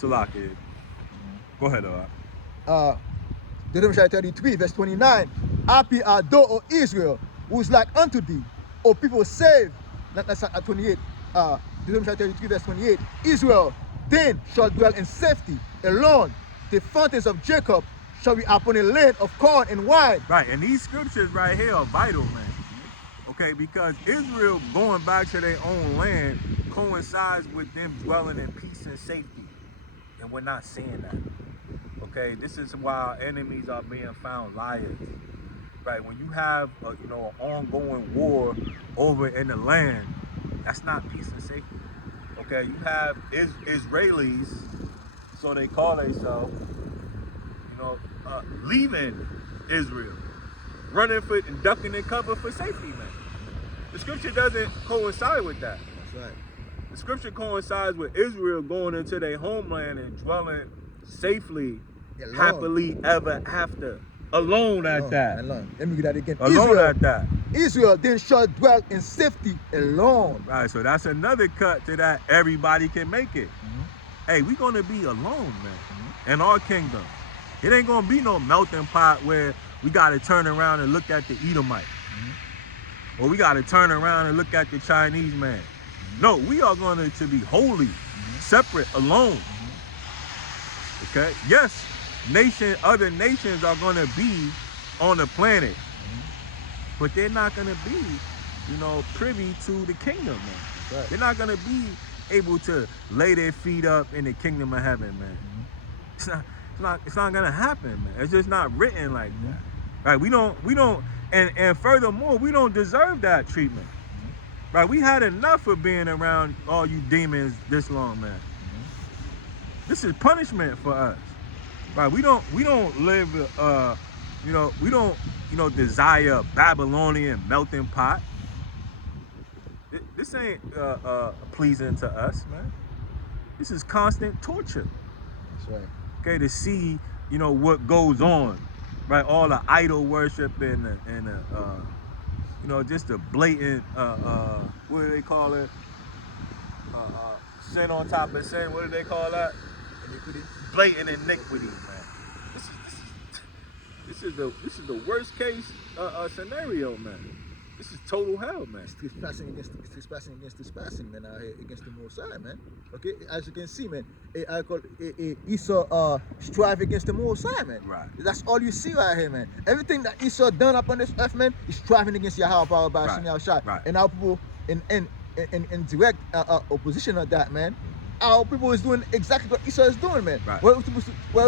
Salaki. Go ahead, Deuteronomy 33, verse 29. Happy are thou, O Israel, who is like unto thee, O people saved. That's at 28. Deuteronomy 33, verse 28. Israel then shall dwell in safety alone. The fountains of Jacob shall be upon a land of corn and wine. Right, and these scriptures right here are vital, man. Okay, because Israel going back to their own land coincides with them dwelling in peace and safety. And we're not seeing that. Okay, this is why our enemies are being found liars. Right, when you have an ongoing war over in the land, that's not peace and safety. Okay, you have Israelis, so they call themselves, leaving Israel, running for and ducking and cover for safety, man. The scripture doesn't coincide with that. That's right. The scripture coincides with Israel going into their homeland and dwelling safely, happily ever after. Alone at that. Alone. Let me read that again. Alone at that. Israel then shall dwell in safety alone. Right, so that's another cut to that everybody can make it. Hey, we're going to be alone, man, in our kingdom. It ain't going to be no melting pot where we got to turn around and look at the Edomite. Or we got to turn around and look at the Chinese man. No, we are going to be holy, separate, alone. Okay? Yes, other nations are going to be on the planet. But they're not going to be, privy to the kingdom, man. Right. They're not going to be able to lay their feet up in the kingdom of heaven, man. It's not going to happen, man. It's just not written like that. Right? We don't, and furthermore, we don't deserve that treatment. Right? We had enough of being around all you demons this long, man. This is punishment for us. Right? We don't live, we don't, desire a Babylonian melting pot. This ain't pleasing to us, man. This is constant torture. That's right. Okay, to see, what goes on, right? All the idol worship and just the blatant, what do they call it? Sin on top of sin. What do they call that? Iniquity. Blatant iniquity, man. This is the worst case scenario, man. This is total hell, man. It's trespassing against man, out here against the Most High, man. Okay, as you can see, man, Esau strive against the Most High, man. Right. That's all you see right here, man. Everything that Esau done up on this earth, man, is striving against Yahweh Power by Shem Yahushua. Right. And our people in direct opposition of that, man. Our people is doing exactly what Esau is doing, man. Right. What are we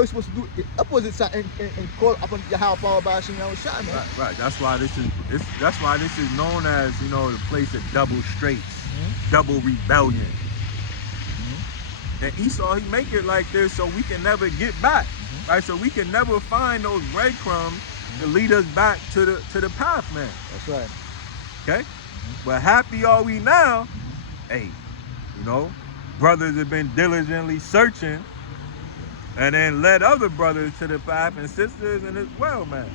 supposed to do the opposite side and call upon Yahweh Power by Shem Yahushua, man? Right. That's why this is known as the place of double straights, double rebellion. And Esau, he make it like this so we can never get back, right? So we can never find those breadcrumbs to lead us back to the path, man. That's right. Okay, but happy are we now? Hey, brothers have been diligently searching, and then led other brothers to the path and sisters and as well, man.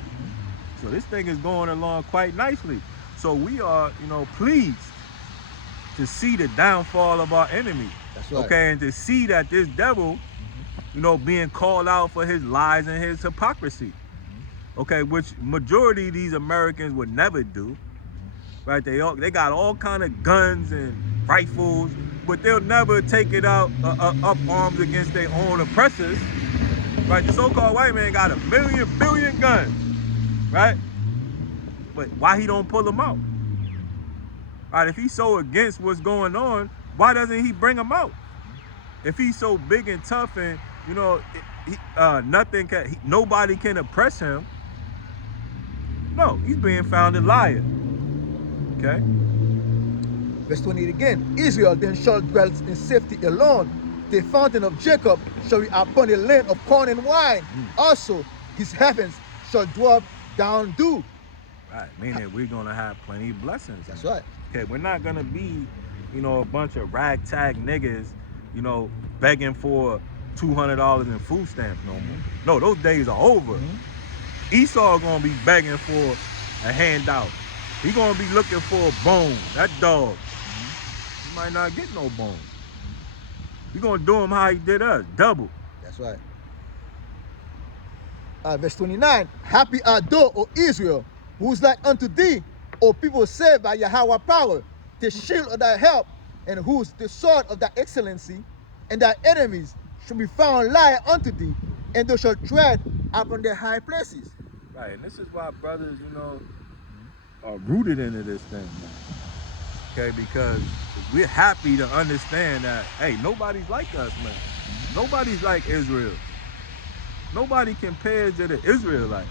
So this thing is going along quite nicely. So we are, pleased to see the downfall of our enemy. That's right. Okay, and to see that this devil, being called out for his lies and his hypocrisy. Okay, which majority of these Americans would never do. Right? They got all kind of guns and rifles, but they'll never take it out up arms against their own oppressors. Right? The so-called white man got 1 billion guns. Right? But why he don't pull them out? Right? If he's so against what's going on, why doesn't he bring them out? If he's so big and tough and nobody can oppress him, no, he's being found a liar. Okay. Verse 28 again. Israel then shall dwell in safety alone. The fountain of Jacob shall be upon a land of corn and wine. Also, his heavens shall drop down dew. Right, meaning we're gonna have plenty of blessings. That's right. Okay, we're not gonna be, a bunch of ragtag niggas, begging for $200 in food stamps no more. No, those days are over. Esau gonna be begging for a handout. He gonna be looking for a bone. That dog, he might not get no bone. We're going to do him how he did us, double. That's right. Verse 29. Happy art thou, O Israel, who's like unto thee, O people saved by Yahweh power, the shield of thy help, and whose the sword of thy excellency, and thy enemies shall be found liar unto thee, and thou shalt tread upon their high places. Right, and this is why brothers, are rooted into this thing, man. Okay, because we're happy to understand that, hey, nobody's like us, man. Nobody's like Israel. Nobody compares to the Israelite.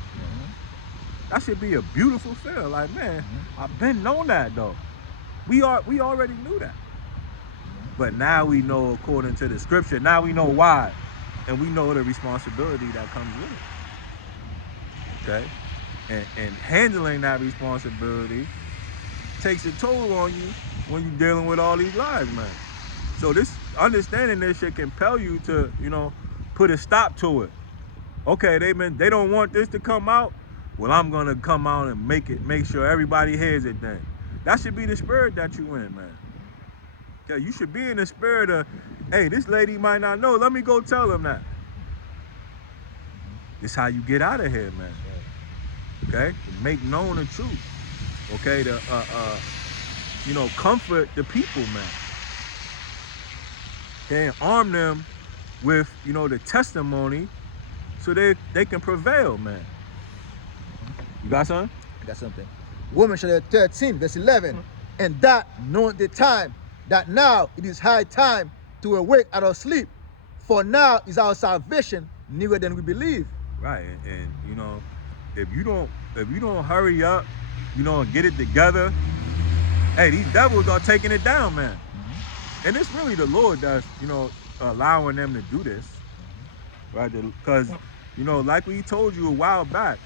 That should be a beautiful feel. Like, man, I've been known that though. We already knew that. But now we know according to the scripture. Now we know why. And we know the responsibility that comes with it. Okay? And handling that responsibility takes a toll on you when you're dealing with all these lies, man. So this understanding this should compel you to, put a stop to it. Okay, they don't want this to come out. Well, I'm gonna come out and make sure everybody hears it then. That should be the spirit that you in, man. Okay, you should be in the spirit of, hey, this lady might not know. Let me go tell them that. This how you get out of here, man. Okay? Make known the truth. Okay, to comfort the people, man. And arm them with, the testimony so they can prevail, man. You got something? I got something. Woman shall 13, verse 11. And that knowing the time, that now it is high time to awake out of sleep. For now is our salvation nearer than we believe. Right, and if you don't hurry up, and get it together, hey, these devils are taking it down, man. And it's really the Lord that's, allowing them to do this, right? Because, like we told you a while back,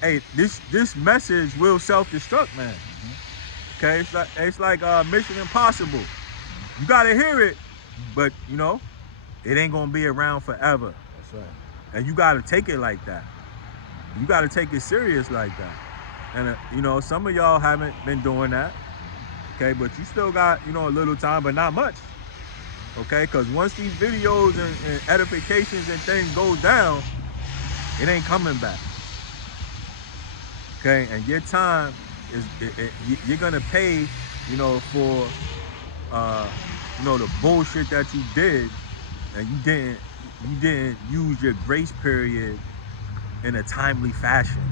hey, this message will self-destruct, man. Okay, it's like Mission Impossible. You gotta hear it, but it ain't gonna be around forever. That's right. And you gotta take it like that. You gotta take it serious like that. And some of y'all haven't been doing that. Okay, but you still got a little time, but not much. Okay, because once these videos and edifications and things go down, it ain't coming back. Okay, and your time is you're gonna pay, for the bullshit that you did, and you didn't use your grace period in a timely fashion.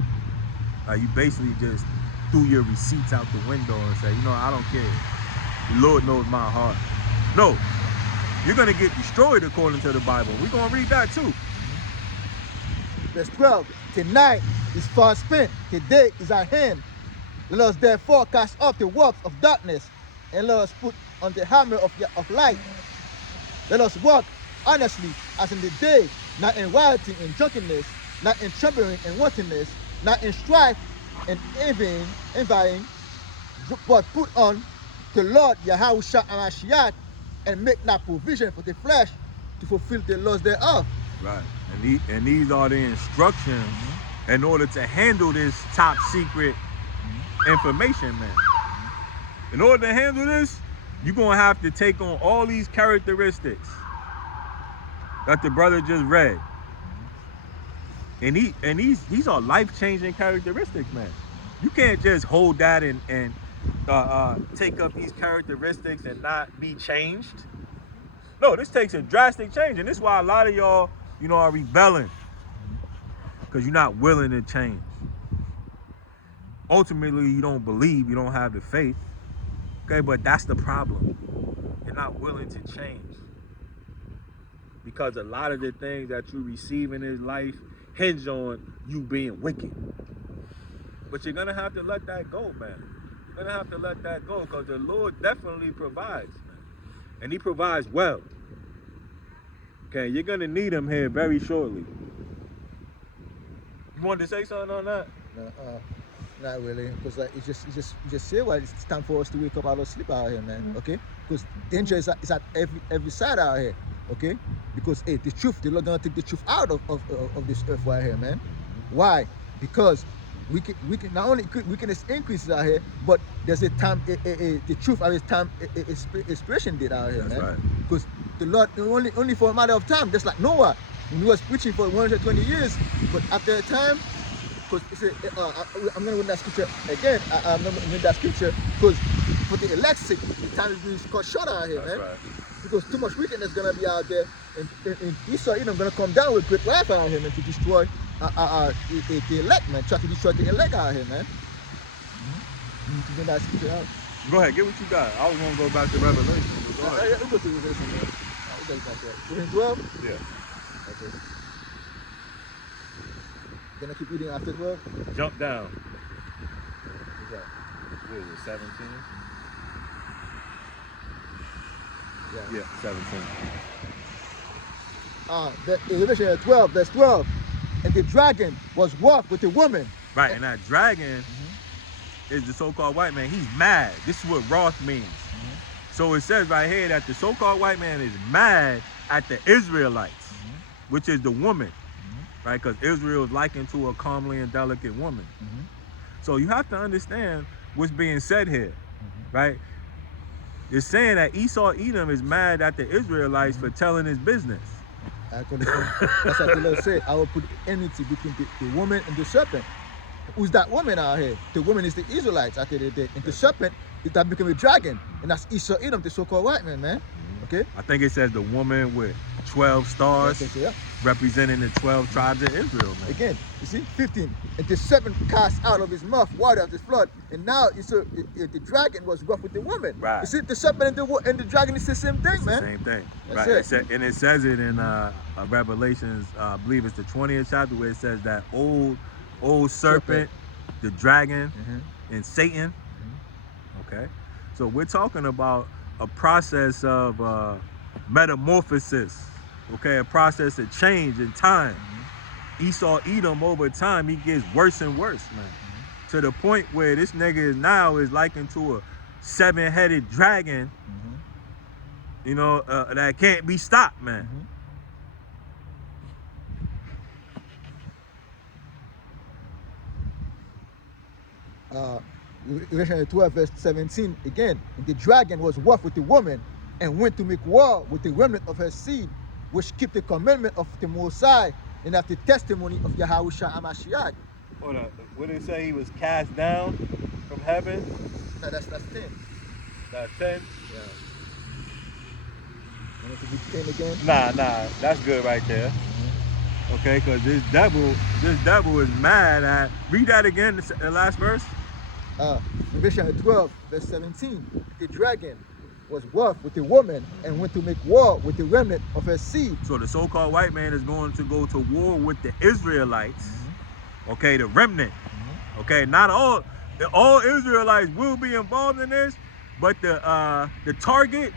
You basically just threw your receipts out the window and say, I don't care. The Lord knows my heart. No, you're gonna get destroyed according to the Bible. We're gonna read that too. Verse 12. Tonight is far spent, today is at hand. Let us therefore cast off the works of darkness, and let us put on the hammer of light. Let us walk honestly as in the day, not in rioting and drunkenness, not in troubling and wantonness, not in strife and envying, but put on the Lord Yahushua HaMashiach, and make not provision for the flesh to fulfill the laws thereof. Right. And these are the instructions in order to handle this top secret information, man. In order to handle this, you're gonna have to take on all these characteristics that the brother just read. And these are life-changing characteristics, man. You can't just hold that and take up these characteristics and not be changed. No, this takes a drastic change, and this is why a lot of y'all, are rebelling, because you're not willing to change. Ultimately, you don't believe, you don't have the faith. Okay, but that's the problem. You're not willing to change, because a lot of the things that you receive in this life hinge on you being wicked. But you're gonna have to let that go, man. You're gonna have to let that go, because the Lord definitely provides, man. And he provides well. Okay, you're gonna need him here very shortly. You wanted to say something on that? Not really, because it's just say well, it's time for us to wake up out of sleep out here, man. Okay, because danger is at every side out here. Okay, because the truth, the Lord gonna take the truth out of this earth right here, man. Why? Because we can not only wickedness increases out here, but there's a time the truth at its time expiration date out here, That's man. right. Because the Lord only for a matter of time, just like Noah. He was preaching for 120 years, but after a time, because I'm going to read that scripture again. I'm going to read that scripture because for the elect's sake, the time is being cut short out here, man. Right. Because too much wickedness is going to be out there, and Esau, going to come down with great wrath out here, man, to destroy the elect, man. Try to destroy the elect out here, man. You need to get that scripture out. Go ahead, get what you got. I was gonna go back to Revelation. But go ahead. We'll go to Revelation, man. We'll get back there. Revelation 12? Yeah. Okay. Can I keep reading after 12? Jump down. What's that? What is it, 17? Yeah. Yeah, 17. Revelation 12, verse 12. And the dragon was wroth with the woman. Right, and that dragon is the so-called white man. He's mad. This is what wrath means. So it says right here that the so-called white man is mad at the Israelites, which is the woman, right? Because Israel is likened to a comely and delicate woman. So you have to understand what's being said here, right? It's saying that Esau Edom is mad at the Israelites for telling his business. That's what the Lord said. I will put enmity between the woman and the serpent. Who's that woman out here? The woman is the Israelites at the end of the day. And the serpent is that become a dragon. And that's Esau Edom, the so-called white man, Okay? I think it says the woman with 12 stars Yeah. representing the 12 tribes of Israel, man. Again, you see, 15. And the serpent cast out of his mouth water of the flood. And now you see the dragon was rough with the woman. Right. You see, the serpent and the dragon is the same thing, It's man. the same thing. That's Right. And it says it in Revelations, I believe it's the 20th chapter, where it says that old serpent, the dragon, and Satan. Okay. So we're talking about a process of metamorphosis. Okay, a process of change in time. Esau Edom, over time, he gets worse and worse, man. To the point where this nigga now is likened to a 7-headed dragon, that can't be stopped, man. Revelation 12, verse 17, again, and the dragon was wroth with the woman and went to make war with the remnant of her seed, which keep the commandment of the Most High and have the testimony of Yahushua HaMashiach. What did it say? He was cast down from heaven? No, that's 10. That's 10? Yeah. Want it to be 10 again? Nah, that's good right there. Okay, because this devil is mad at, read that again, the last verse. Revelation 12, verse 17, the dragon was wroth with the woman and went to make war with the remnant of her seed. So the so-called white man is going to go to war with the Israelites, okay, the remnant, okay, not all Israelites will be involved in this, but the target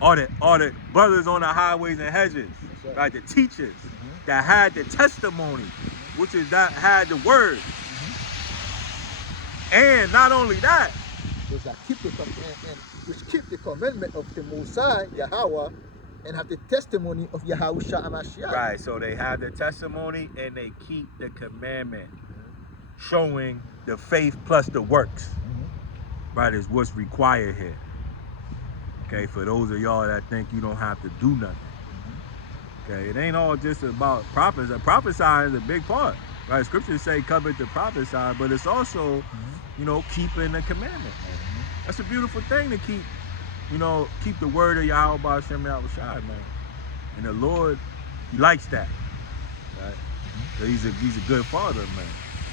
are the brothers on the highways and hedges, right, the teachers that had the testimony, which is that had the word. And not only that, those that keep which keep the commandment of the Most High, Yahweh, and have the testimony of Yahushua HaMashiach. right, so they have the testimony and they keep the commandment, showing the faith plus the works, right, is what's required here. Okay, for those of y'all that think you don't have to do nothing. Okay, it ain't all just about prophecy. Prophesying is a big part, right? Scriptures say covet to prophesy, but it's also, keeping the commandment. That's a beautiful thing to keep, keep the word of Yahweh Hashem Yahushai, man. And the Lord, he likes that, right? So he's a good father, man.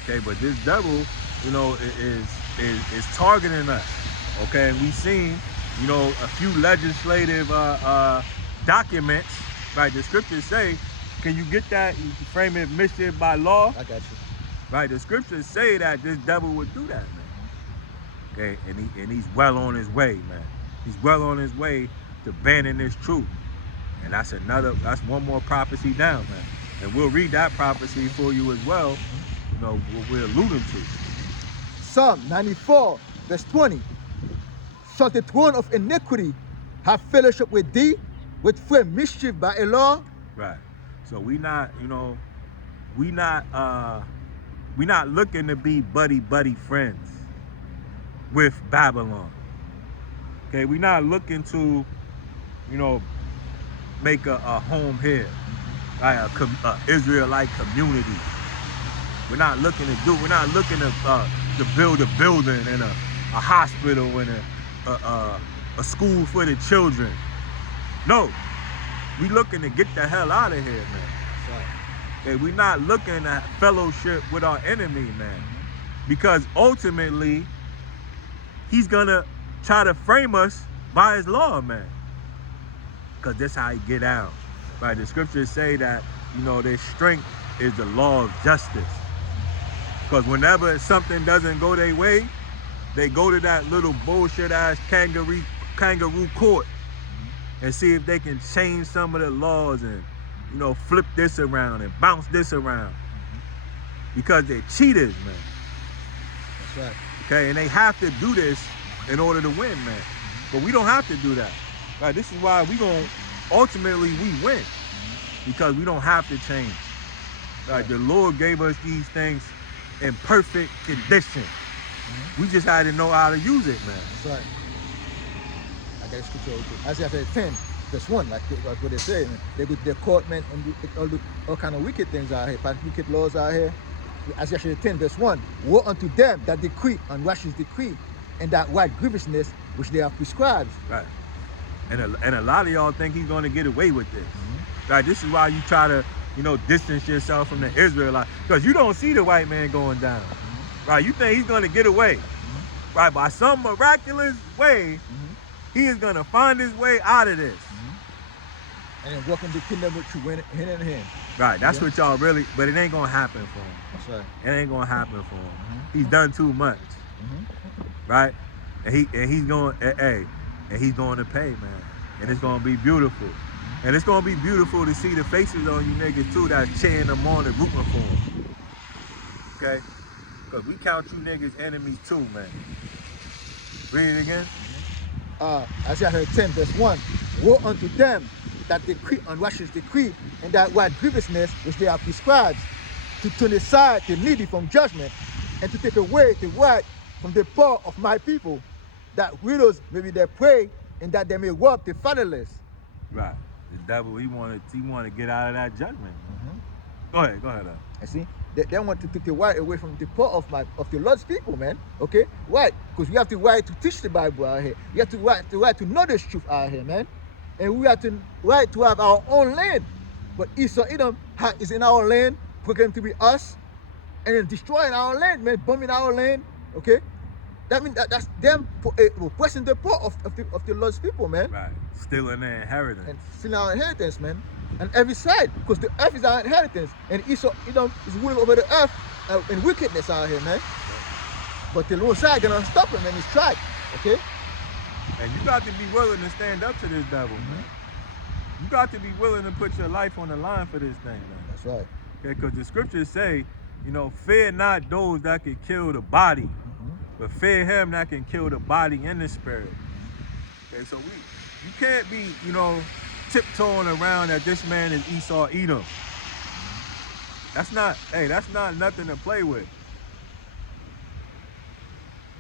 Okay, but this devil, is targeting us. Okay, and we've seen, a few legislative documents, right? The scriptures say, can you get that? You frame it mischief by law. I got you. Right, the scriptures say that this devil would do that, man. Okay, and he's well on his way, man. He's well on his way to banning this truth. And that's one more prophecy down, man. And we'll read that prophecy for you as well, what we're alluding to. Psalm 94, verse 20. Shall the throne of iniquity have fellowship with thee, with frame mischief by a law? Right. So we not looking to be buddy friends with Babylon. Okay, we're not looking to, make a home here, right? A Israelite community. We're not looking to build a building and a hospital and a school for the children. No, we looking to get the hell out of here, man. Okay, we're not looking at fellowship with our enemy, man, because ultimately he's gonna try to frame us by his law, man, because that's how he get out, right? The scriptures say that, you know, their strength is the law of justice, because whenever something doesn't go their way, they go to that little bullshit ass kangaroo court and see if they can change some of the laws and, you know, flip this around and bounce this around, because they're cheaters, man. That's right. Okay, and they have to do this in order to win, man. But we don't have to do that. Right? This is why ultimately we win, because we don't have to change. Right? The Lord gave us these things in perfect condition. We just had to know how to use it, man. That's right. I got a scripture. Isaiah 10, verse 1, like what they say. They go to their court, man, and do all kind of wicked things out here, wicked laws out here. Isaiah 10, verse 1. Woe unto them that decree unrighteous decree, and that white grievousness which they have prescribed. Right. And a lot of y'all think he's going to get away with this. Right. This is why you try to, you know, distance yourself from the Israelites, because you don't see the white man going down. Right. You think he's going to get away. Right. By some miraculous way, he is going to find his way out of this. And then walk in the kingdom with you hand in hand. Right. That's what y'all really, but it ain't going to happen for him. That's right. It ain't going to happen for him. He's done too much. Right. And he's going to pay, man. And it's going to be beautiful. And it's going to be beautiful to see the faces on you niggas too that's cheering them on and rooting for them. Okay? Because we count you niggas enemies too, man. Read it again. Isaiah 10, verse 1. Woe unto them that decree unrighteous decree, and that white grievousness which they have prescribed, to turn aside the needy from judgment, and to take away the right from the poor of my people, that widows may be their prey, and that they may rob the fatherless. Right. The devil, he wanted to get out of that judgment. Go ahead. You see, they want to take the right away from the poor of the Lord's people, man. Okay, why? Because we have the right to teach the Bible out here. We have the right to know this truth out here, man. And we have the right to have our own land. But Esau Edom is in our land, proclaimed to be us, and then destroying our land, man, bombing our land. Okay, that means that's them oppressing the poor of the Lord's people, man. Right. Stealing their inheritance. And stealing our inheritance, man. On every side, because the earth is our inheritance, and Esau Edom is ruling over the earth in wickedness out here, man. But the Lord side gonna stop him in his track, okay? And you got to be willing to stand up to this devil, man. You got to be willing to put your life on the line for this thing, man. That's right. Okay, because the scriptures say, you know, fear not those that can kill the body, but fear him that can kill the body and the spirit. Okay, so you can't be, you know, tiptoeing around that this man is Esau Edom. That's not nothing to play with.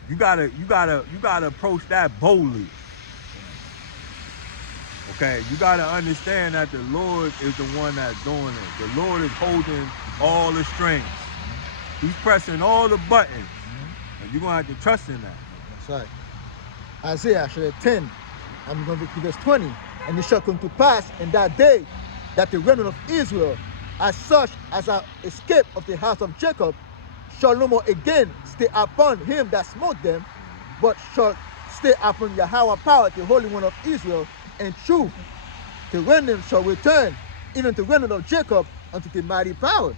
You gotta approach that boldly. Okay, you gotta understand that the Lord is the one that's doing it. The Lord is holding all the strings. He's pressing all the buttons. And you're gonna have to trust in that. That's right. Isaiah 10, I'm going to verse 20. And it shall come to pass in that day that the remnant of Israel, as such as are escaped of the house of Jacob, shall no more again stay upon him that smote them, but shall stay upon Yahweh power, the Holy One of Israel, and truth. The remnant shall return, even the remnant of Jacob, unto the mighty power.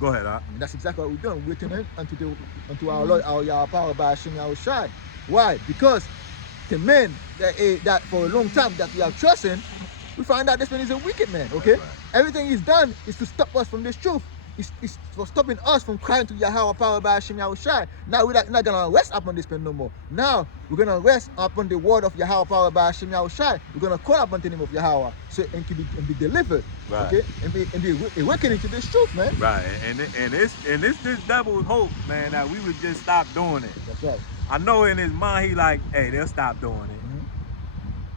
Go ahead, Ak. And that's exactly what we're doing. We're returning unto our Lord, our Yahweh power by Hashem Yahushai. Why? Because the man that for a long time that we have trusted, we find out this man is a wicked man, okay? Right. Everything he's done is to stop us from this truth. It's for stopping us from crying to Yahweh power by Hashem Yahushai. Now we're not gonna rest upon this man no more. Now we're gonna rest upon the word of Yahweh power by Hashem Yahushai. We're gonna call upon the name of Yahweh and be delivered, right. Okay? And be awakening to this truth, man. Right. And it's this devil's hope, man, that we would just stop doing it. That's right. I know in his mind he like, hey, they'll stop doing it.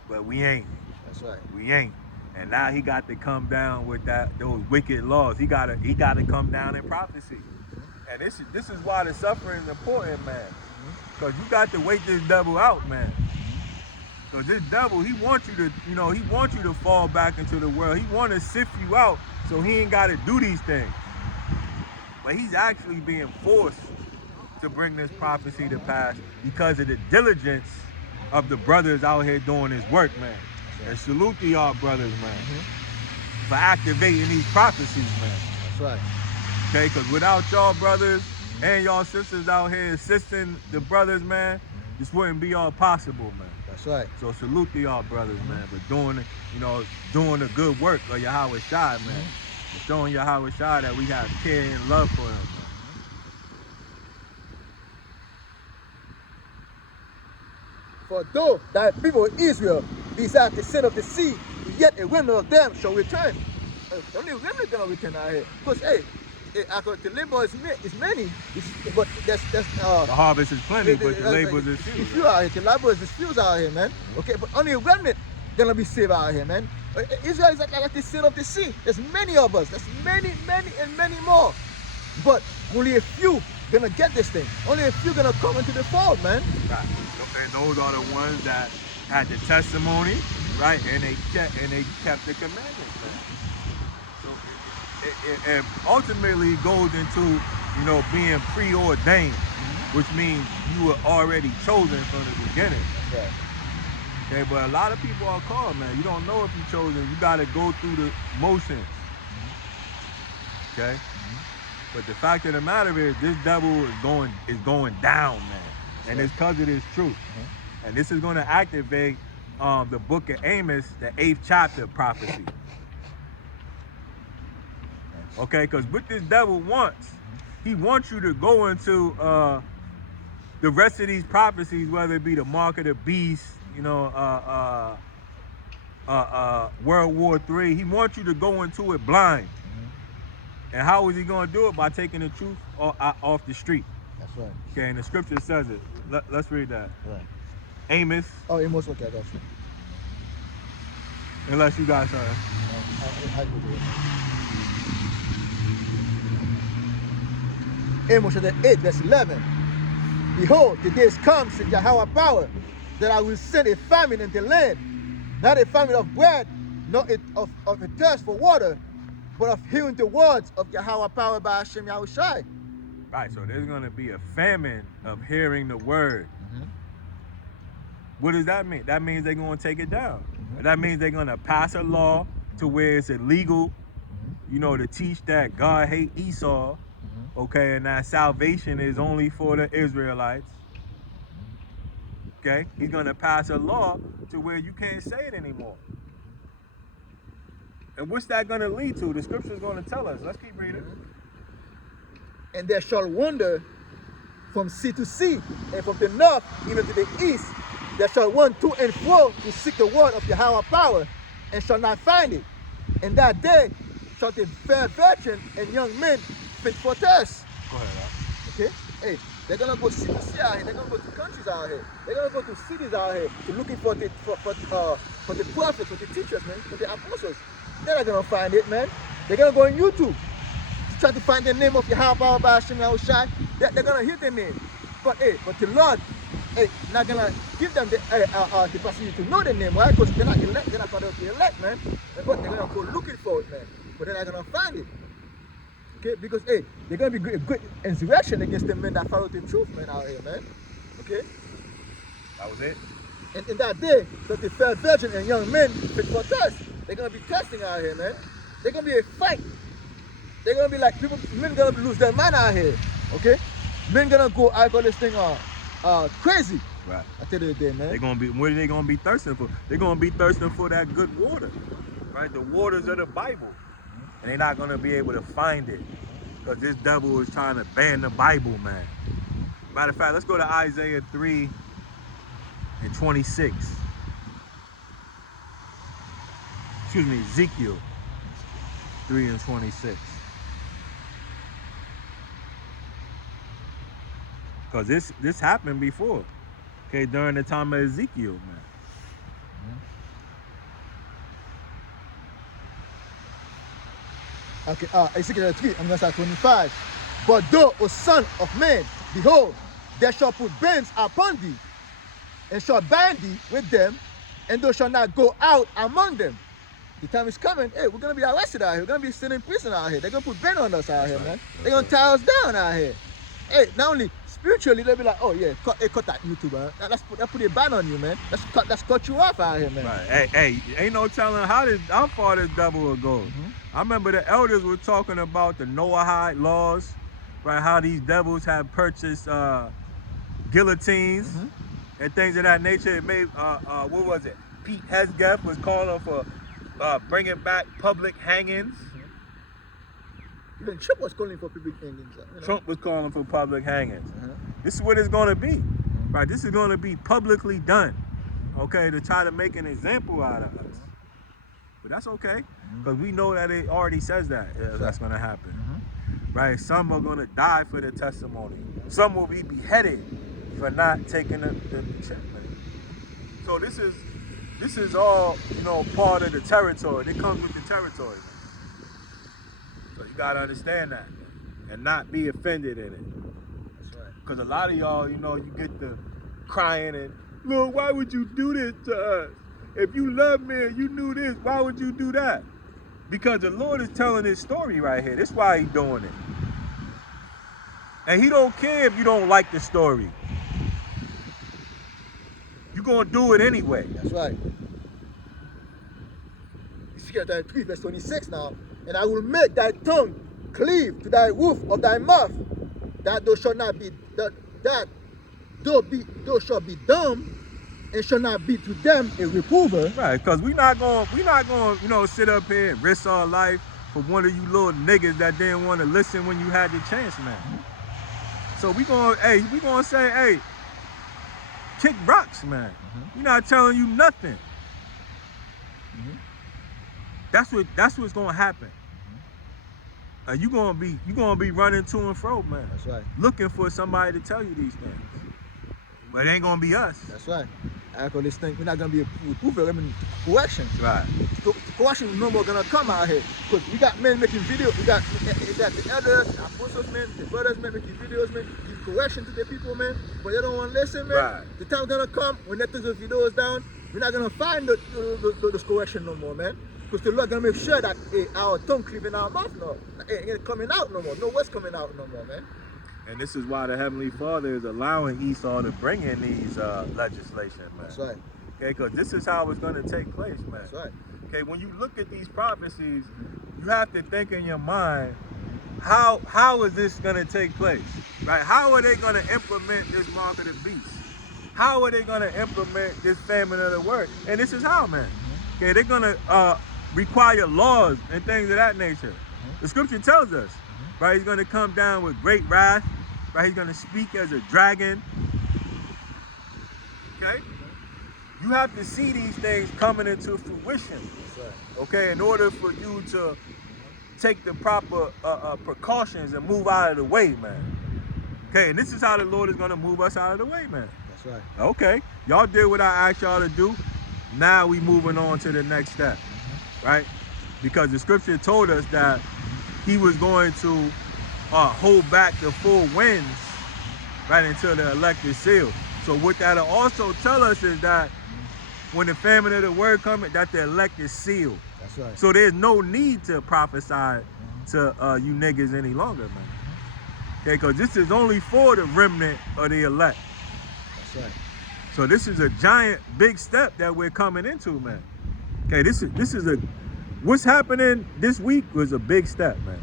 But we ain't. That's right. We ain't. And now he got to come down with those wicked laws. He gotta come down in prophecy. And this is why the suffering is important, man. Because you got to wait this devil out, man. Because this devil, he wants you to, he wants you to fall back into the world. He want to sift you out so he ain't got to do these things. But he's actually being forced to bring this prophecy to pass because of the diligence of the brothers out here doing his work, man. And salute to y'all brothers, man, for activating these prophecies, man. That's right. Okay, because without y'all brothers and y'all sisters out here assisting the brothers, man, this wouldn't be all possible, man. That's right. So salute to y'all brothers, man, for doing the good work of Yahweh Shai, man. For showing Yahweh Shai that we have care and love for him, man. For though thy people Israel desire the sin of the sea, yet a remnant of them shall return. Only a remnant gonna return out here. Because the labor is many, but the harvest is plenty, but the laborers is few. Few out here. The laborers is few out here, man. Okay, but only a remnant gonna be saved out here, man. Israel is like the sin of the sea. There's many of us. There's many, and many more. But only a few gonna get this thing. Only a few gonna come into the fold, man. Right. And those are the ones that had the testimony, right? And they kept the commandments, man. So it ultimately goes into being preordained, which means you were already chosen from the beginning. Right. Okay, but a lot of people are called, man. You don't know if you're chosen. You got to go through the motions. Okay. But the fact of the matter is, this devil is going down, man. And it's because of this truth. And this is going to activate the book of Amos, the 8th chapter prophecy. Okay, because what this devil wants, he wants you to go into the rest of these prophecies, whether it be the mark of the beast, World War III. He wants you to go into it blind. And how is he going to do it? By taking the truth off the street. That's right. Okay, and the scripture says it. Let's read that. Right. Amos. Oh, Amos, okay, I got you. Unless you got something. I do it. Amos chapter 8, verse 11. Behold, the days come, said Yahweh power, that I will send a famine in the land, not a famine of bread, nor of a thirst for water, but of hearing the words of Yahweh power by Hashem Yahushai. Right, so there's going to be a famine of hearing the word. What does that mean? That means they're going to take it down. That means they're going to pass a law to where it's illegal, to teach that God hate Esau, okay, and that salvation is only for the Israelites. Okay, he's going to pass a law to where you can't say it anymore. And what's that going to lead to? The scripture is going to tell us. Let's keep reading. And they shall wander from sea to sea, and from the north even to the east. They shall run to and fro to seek the word of Yahweh power, and shall not find it. And that day shall the fair virgin and young men fit for test. Go ahead, okay? Hey, they're gonna go sea to sea out here. They're gonna go to countries out here. They're gonna go to cities out here to looking for the prophets, for the teachers, man, for the apostles. They're not gonna find it, man. They're gonna go on YouTube to try to find the name of Yahweh power by Hashem Yahushai. They're gonna hear the name, but the Lord, not gonna give them the capacity to know the name, right? Because they're not elect. They're not gonna be elect, man. But they're gonna go looking for it, man. But they're not gonna find it. Okay, because they're gonna be a great insurrection against the men that follow the truth, man, out here, man. Okay? That was it. And in that day, so the fair virgin and young men fit for test. They're gonna be testing out here, man. They're gonna be a fight. They're gonna be like men gonna lose their mind out here. Okay? Men gonna go, I call this thing crazy. Right. I tell you today, man. They're gonna be, what are they gonna be thirsting for? They're gonna be thirsting for that good water. Right? The waters of the Bible. And they're not gonna be able to find it. Because this devil is trying to ban the Bible, man. Matter of fact, let's go to Isaiah 3:26. Excuse me, Ezekiel 3:26. Because this happened before. Okay, during the time of Ezekiel, man. Okay, Ezekiel 3, I'm going to start 25. But thou, O son of man, behold, they shall put bands upon thee, and shall bind thee with them, and thou shalt not go out among them. The time is coming, hey, we're going to be arrested out here. We're going to be sitting in prison out here. They're going to put band on us out here, man. They're going to tie us down out here. Hey, not only spiritually, they'll be like, oh, yeah, cut that YouTuber. Let's put a ban on you, man. Let's cut you off out here, man. Right. Hey, ain't no telling how far this devil will go. I remember the elders were talking about the Noahide laws, right? How these devils have purchased guillotines and things of that nature. It made what was it? Pete Hesgeth was calling for bringing back public hangings. Even Trump was calling for public hangings. You know? Trump was calling for public hangings. This is what it's going to be, right? This is going to be publicly done, okay, to try to make an example out of us. But that's okay, because we know that it already says that that's going to happen, right? Some are going to die for the testimony. Some will be beheaded for not taking the checkmate. So this is all, you know, part of the territory. It comes with the territory. So you got to understand that and not be offended in it. That's right. Because a lot of y'all, you know, you get the crying and, look, why would you do this to us? If you love me and you knew this, why would you do that? Because the Lord is telling his story right here. That's why he's doing it. And he don't care if you don't like the story. You're going to do it anyway. That's right. Ezekiel 3, verse 26 now. And I will make thy tongue cleave to thy roof of thy mouth, that thou shalt not be thou shalt be dumb, and shall not be to them a reprover. Right, because we not going, you know, sit up here and risk our life for one of you little niggas that didn't want to listen when you had the chance, man. So we going to say, hey, kick rocks, man. We're not telling you nothing. That's what's gonna happen. You gonna be running to and fro, man. That's right. Looking for somebody to tell you these things. But it ain't gonna be us. That's right. I call this thing, we're not gonna be a reprover, I mean correction. Right. Correction is no more gonna come out here. Because we got men making videos, we got the elders, apostles, men, the brothers, men making videos, man, give correction to the people, man. But they don't want to listen, man. Right. The time's gonna come when they take those videos down, we're not gonna find those correction no more, man. Because the Lord gonna make sure that our tongue cleave in our mouth no. It ain't coming out no more. No what's coming out no more, man. And this is why the Heavenly Father is allowing Esau to bring in these legislation, man. That's right. Okay, because this is how it's going to take place, man. That's right. Okay, when you look at these prophecies, you have to think in your mind, how is this going to take place, right? How are they going to implement this mark of the beast? How are they going to implement this famine of the word? And this is how, man. Okay, they're going to require laws and things of that nature. The scripture tells us, right? He's going to come down with great wrath, right? He's going to speak as a dragon. Okay? You have to see these things coming into fruition. Okay, in order for you to take the proper precautions and move out of the way, man. Okay, and this is how the Lord is going to move us out of the way, man. That's right. Okay, y'all did what I asked y'all to do. Now we moving on to the next step, right? Because the scripture told us that he was going to hold back the full winds, right, until the elect is sealed. So what that'll also tell us is that when the famine of the word comes, that the elect is sealed. That's right. So there's no need to prophesy to you niggas any longer, man. Okay, because this is only for the remnant of the elect. That's right. So this is a giant, big step that we're coming into, man. Okay, this is a, what's happening this week was a big step, man.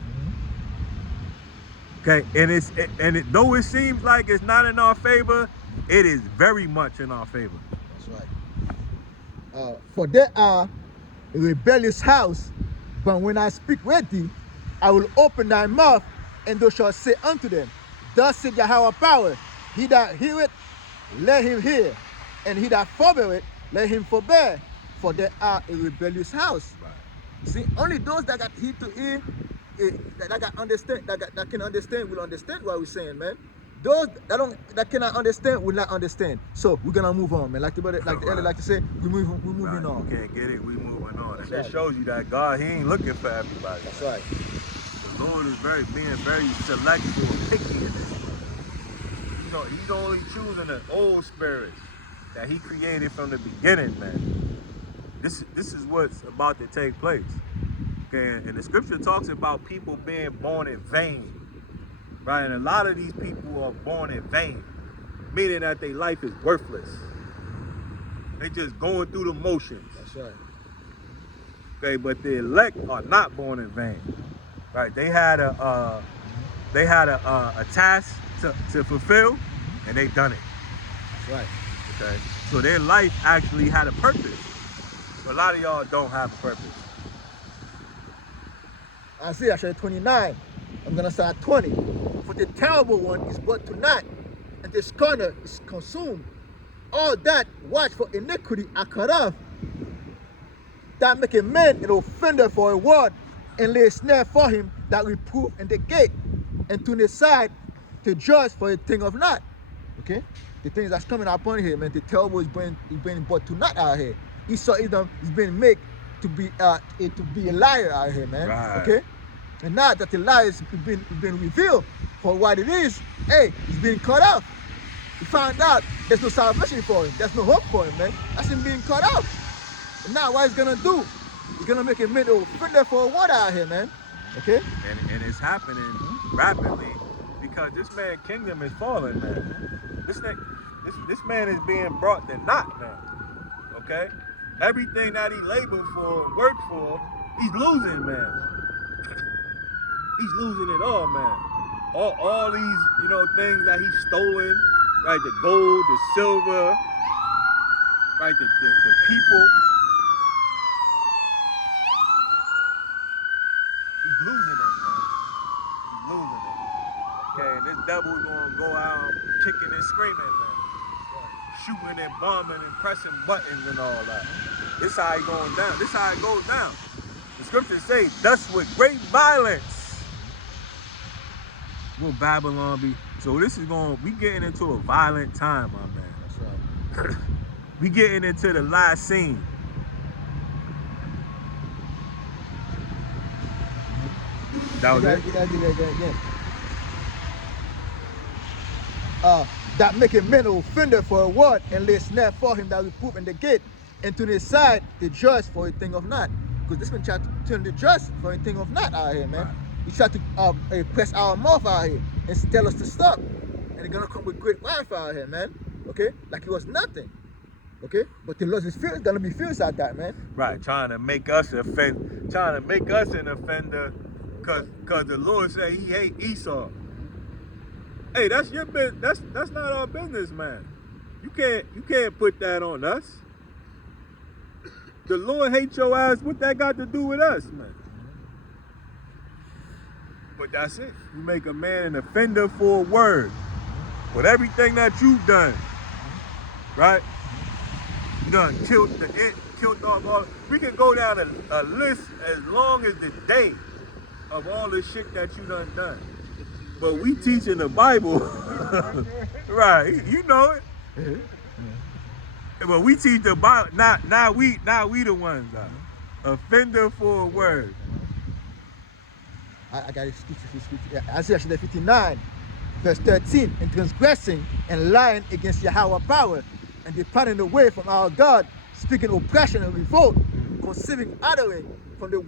Okay, and though it seems like it's not in our favor, it is very much in our favor. That's right. For they are a rebellious house, but when I speak with thee, I will open thy mouth, and thou shalt say unto them, thus saith Yahweh power, he that heareth, let him hear, and he that forbeareth, let him forbear, for they are a rebellious house. Right. See, only those that got ear to ear, that can understand will understand what we're saying, man. Those that cannot understand will not understand. So we're gonna move on, man. Like the elder like to say, we're moving on. You can't get it, we moving on. That's And right. that shows you that God, he ain't looking for everybody. That's right. Lord is being very selective or picky in this. You know, he's only choosing the old spirits that he created from the beginning, man. This is what's about to take place. Okay, and the scripture talks about people being born in vain. Right? And a lot of these people are born in vain, meaning that their life is worthless. They just going through the motions. That's right. Okay, but the elect are not born in vain. Right? They had a task to fulfill, and they done it. That's right. Okay, so their life actually had a purpose. But a lot of y'all don't have a purpose. Isaiah chapter 29, I'm going to start at 20. For the terrible one is brought to naught, and the scorner is consumed. All that watch for iniquity are cut off. That make a man an offender for a word, and lay a snare for him that reprove in the gate, and turn aside to judge for a thing of naught. Okay? The things that's coming upon here, man, the terrible is being brought to naught out here. Esau Edom is being made to be a liar out here, man. Right. Okay? And now that the lie is being revealed for what it is, hey, he's being cut off. He found out there's no salvation for him. There's no hope for him, man. That's him being cut off. And now what he's gonna do? He's gonna make a middle offender for a word out here, man. Okay? And it's happening rapidly because this man's kingdom is falling, man. This man is being brought to naught now. Okay? Everything that he labored for, worked for, he's losing, man. He's losing it all, man. All these, things that he's stolen, right? The gold, the silver, right? The people. He's losing it, man. He's losing it. Okay, and this devil's gonna go out kicking and screaming, man. Shooting and bombing and pressing buttons and all that. This how it going down. This how it goes down. The scriptures say, thus with great violence will Babylon be. So we getting into a violent time, my man. That's right. We getting into the last scene. That was it? You gotta do that again. That make a man an offender for a word, and lay a snare for him that reprove in the gate, and to the side the judge for a thing of naught. Because this man tried to turn the judge for a thing of naught out here, man. Right. He tried to press our mouth out here and tell us to stop. And they're gonna come with great wrath out here, man. Okay? Like it was nothing. Okay? But the Lord is gonna be furious at that, man. Right, trying to make us an offender, cause the Lord said he hate Esau. Hey, that's your business. That's not our business, man. You can't put that on us. The Lord hates your ass. What that got to do with us, man? But that's it. You make a man an offender for a word. With everything that you've done, right? You done killed off all. We can go down a list as long as the day of all the shit that you done. But we teaching the Bible, right? You know it. But we teach the Bible. Now we the ones offender for a word. I got a scripture. Isaiah chapter 59, verse 13. And transgressing and lying against Yahweh power, and departing away from our God, speaking oppression and revolt, conceiving uttering from the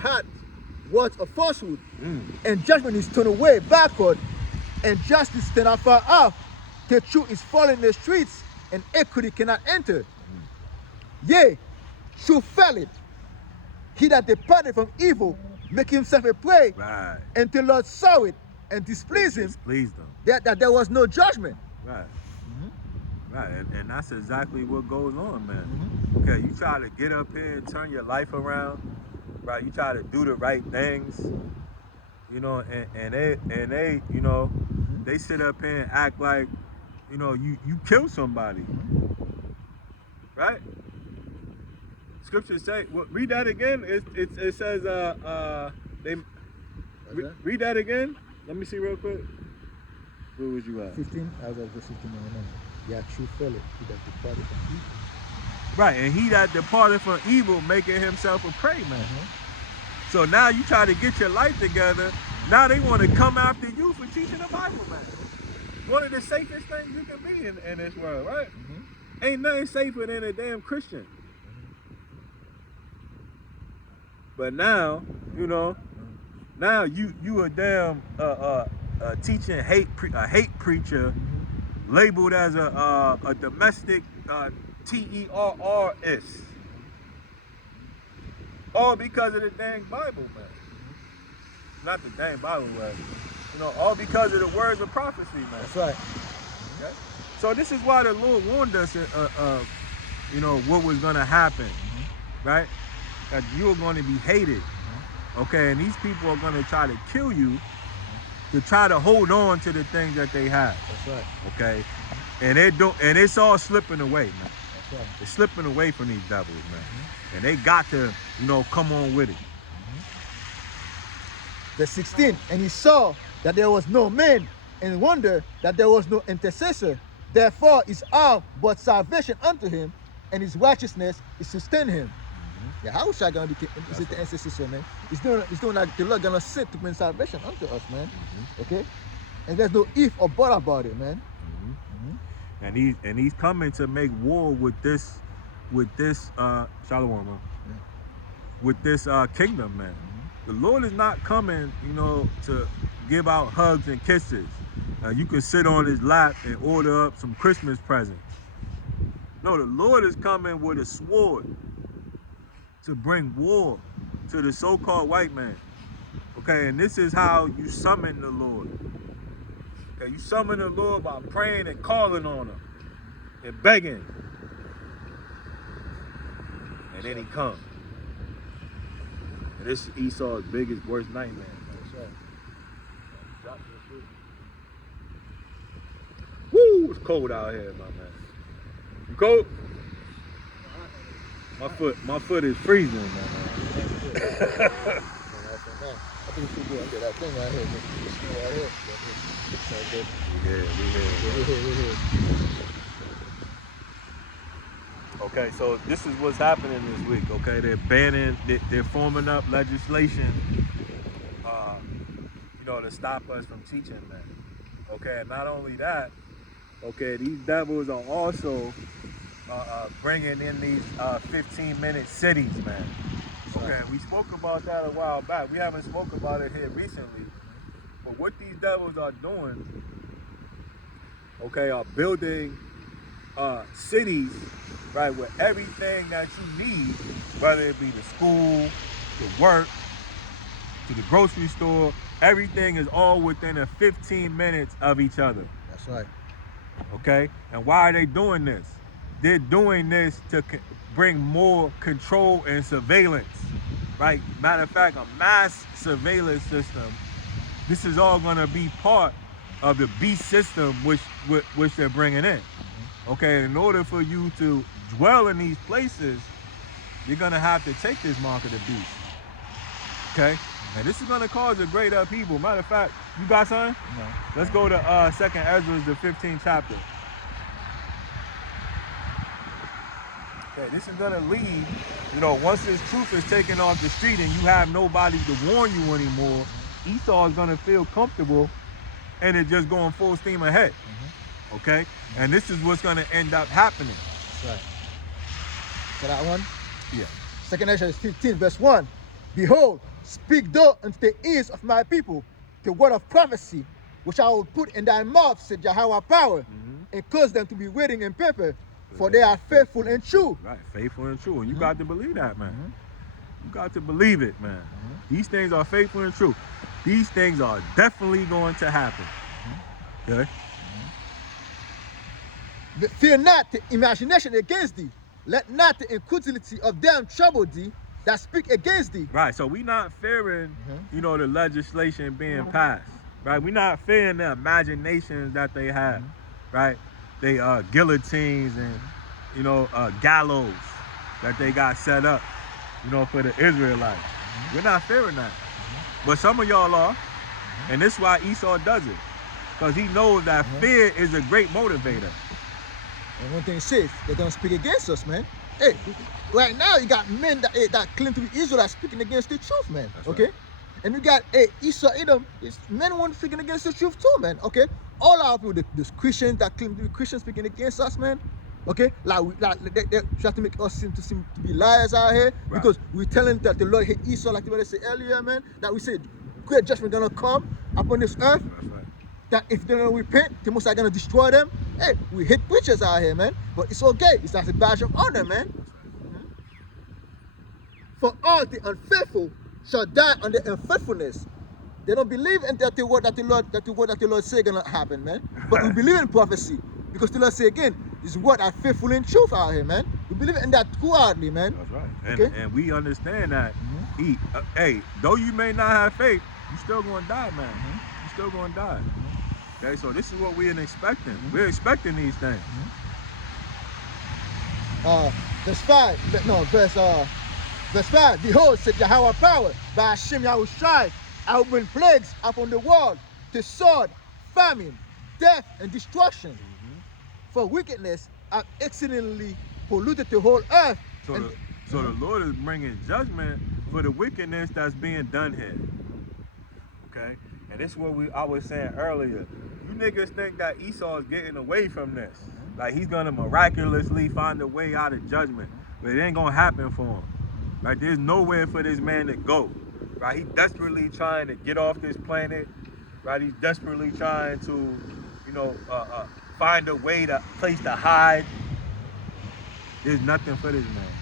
heart words of falsehood, and judgment is turned away backward, and justice stand afar off. The truth is falling in the streets, and equity cannot enter. Yea, truth faileth. He that departed from evil make himself a prey, Right. and the Lord saw it and displeased him, Displeased them. that there was no judgment. Right. Right, and that's exactly what goes on, man. Okay, you try to get up here and turn your life around, right? You try to do the right things, and they, they sit up here and act like, you killed somebody, right? Scriptures say, read that again. It says, read that again. Let me see real quick. Where was you at? 15, I was at verse 15. Yeah, true faileth. He that departed from evil. Right, and he that departed from evil, making himself a prey, man. So now you try to get your life together. Now they want to come after you for teaching the Bible, man. One of the safest things you can be in this world, right? Ain't nothing safer than a damn Christian. But now, you know, now you a damn teaching a hate preacher, labeled as a domestic terrorist, all because of the dang Bible, man. Not the dang Bible, but you know, all because of the words of prophecy, man. That's right. Okay? So this is why the Lord warned us, you know, what was gonna happen, right? That you are going to be hated, okay? And these people are going to try to kill you to try to hold on to the things that they have. That's right. Okay? And it's all slipping away, man. That's right. It's slipping away from these devils, man. And they got to, you know, come on with it. Verse 16, and he saw that there was no man, and wondered that there was no intercessor. Therefore his arm brought salvation unto him, and his righteousness is sustain him. Yeah, how is that gonna be is it the intercessor, man? It's doing like the Lord gonna sit to bring salvation unto us, man. Okay? And there's no if or but about it, man. And he's coming to make war with this Shalom, man. With this kingdom, man. The Lord is not coming, you know, to give out hugs and kisses. You can sit on his lap and order up some Christmas presents. No, the Lord is coming with a sword to bring war to the so-called white man. Okay, and this is how you summon the Lord. Okay, you summon the Lord by praying and calling on him and begging. And then he comes. And this is Esau's biggest, worst nightmare. Woo, it's cold out here, my man. You cold? My foot is freezing, man. I think we should go and get that thing right here. Right here. We here. Okay, so this is what's happening this week. Okay, they're forming up legislation, you know, to stop us from teaching, man. Okay, and not only that, okay, these devils are also bringing in these 15-minute cities, man. Okay, we spoke about that a while back. We haven't spoke about it here recently. But what these devils are doing, okay, are building cities, right, with everything that you need, whether it be the school, the work, to the grocery store, everything is all within a 15 minutes of each other. That's right. Okay, and why are they doing this? They're doing this to bring more control and surveillance, right? Matter of fact, a mass surveillance system. This is all gonna be part of the beast system which they're bringing in. Okay, in order for you to dwell in these places, you're gonna have to take this mark of the beast. Okay, and this is gonna cause a great upheaval. Matter of fact, you got something? No. Let's go to 2nd Ezra, the 15th chapter. Okay, this is gonna lead, you know, once this truth is taken off the street and you have nobody to warn you anymore, Esau is gonna feel comfortable and it just going full steam ahead. Okay, and this is what's gonna end up happening. That's right. So that one? Yeah. 2nd Ezra 15, verse 1. Behold, speak thou unto the ears of my people the word of prophecy, which I will put in thy mouth, said Yahweh power, and cause them to be waiting in paper, for they are faithful and true. Right, faithful and true. And you got to believe that, man. You got to believe it, man. These things are faithful and true. These things are definitely going to happen. Okay? Fear not the imagination against thee. Let not the incredulity of them trouble thee that speak against thee. Right, so we not fearing, you know, the legislation being passed. Right, we not fearing the imaginations that they have. Right, they guillotines and, you know, gallows that they got set up, you know, for the Israelites. We're not fearing that. But some of y'all are, and this is why Esau does it, because he knows that fear is a great motivator. And one thing it says, they're gonna speak against us, man. Hey, right now you got men that claim to be Israelites speaking against the truth, man. That's Okay, right. and you got Esau Edom. It's men want speaking against the truth too, man. Okay, all our people, those Christians that claim to be Christians speaking against us, man. Okay, they try to make us seem to be liars out here Right. because we're telling that the Lord hate Esau, like the brother said earlier, man. That we said great judgment gonna come upon this earth. That's right. That if they don't repent, the Most High gonna destroy them. Hey, we hate preachers out here, man. But it's okay. It's as a badge of honor, man. For all the unfaithful shall die on their unfaithfulness. They don't believe in that the word that the Lord say gonna happen, man. But we believe in prophecy because the Lord say again, this word are faithful in truth out here, man. We believe in that wholeheartedly, man. That's right. Okay? And we understand that. Hey, though you may not have faith, you still gonna die, man. You still gonna die. Okay, so this is what we're expecting. We're expecting these things. Verse 5. No, verse 5. Behold, said Yahweh power, by Hashem Yahushai, I will bring plagues upon the world, the sword, famine, death, and destruction. For wickedness have exceedingly polluted the whole earth. So the Lord is bringing judgment for the wickedness that's being done here. Okay? And this is what I was saying earlier. You niggas think that Esau is getting away from this. Like he's gonna miraculously find a way out of judgment. But it ain't gonna happen for him. Right? There's nowhere for this man to go. Right? He's desperately trying to get off this planet. Right? He's desperately trying to, find a place to hide. There's nothing for this man.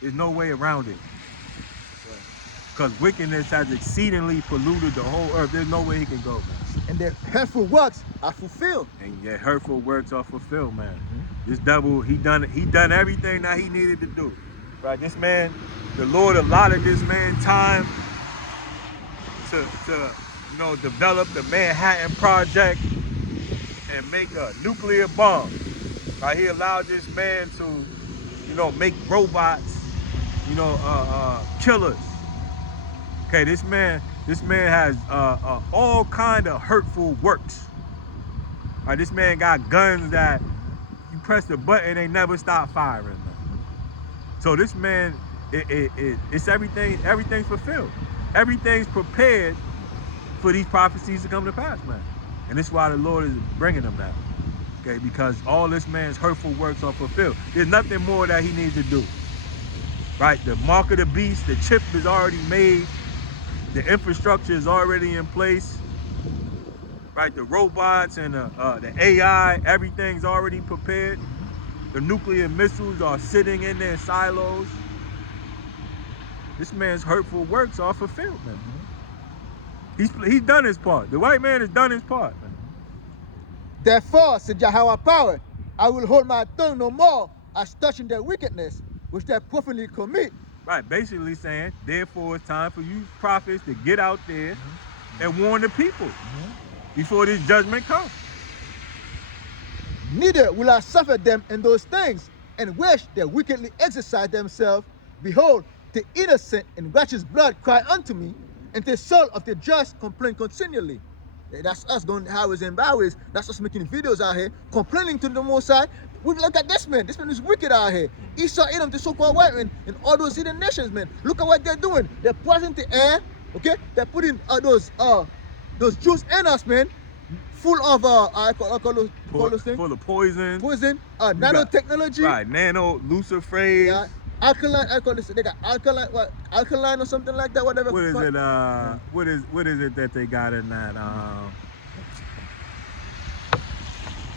There's no way around it. Because wickedness has exceedingly polluted the whole earth. There's no way he can go, man. And their hurtful works are fulfilled. And yet hurtful works are fulfilled, man. This devil, he done everything that he needed to do. Right? This man, the Lord allotted this man time to develop the Manhattan Project and make a nuclear bomb. Right? He allowed this man to, make robots, killers. Okay, this man has all kind of hurtful works. Right, this man got guns that you press the button, they never stop firing. Man. So this man, it's everything's fulfilled. Everything's prepared for these prophecies to come to pass, man. And this is why the Lord is bringing them now. Okay, because all this man's hurtful works are fulfilled. There's nothing more that he needs to do. Right, the mark of the beast, the chip is already made. The infrastructure is already in place, right? The robots and the AI, everything's already prepared. The nuclear missiles are sitting in their silos. This man's hurtful works are fulfilled, man. He's done his part. The white man has done his part, man. Therefore, said Yahweh power, I will hold my tongue no more as touching their wickedness, which they profitly commit. Right, basically saying, therefore it's time for you prophets to get out there and warn the people before this judgment comes. Neither will I suffer them in those things, in which they wickedly exercise themselves. Behold, the innocent and righteous blood cry unto me, and the soul of the just complain continually. That's us going highways and byways. That's us making videos out here, complaining to the Most High. We look at this man. This man is wicked out here. Esau, Edom, the so-called white men, and all those hidden nations, man. Look at what they're doing. They're poisoning the air. Okay, they're putting those juice in us, man, full of I call those things. Full of poison. Nanotechnology. Right, luciferase. Yeah. Alkaline, they got alkaline or something like that, whatever. What is it? What is it that they got in that?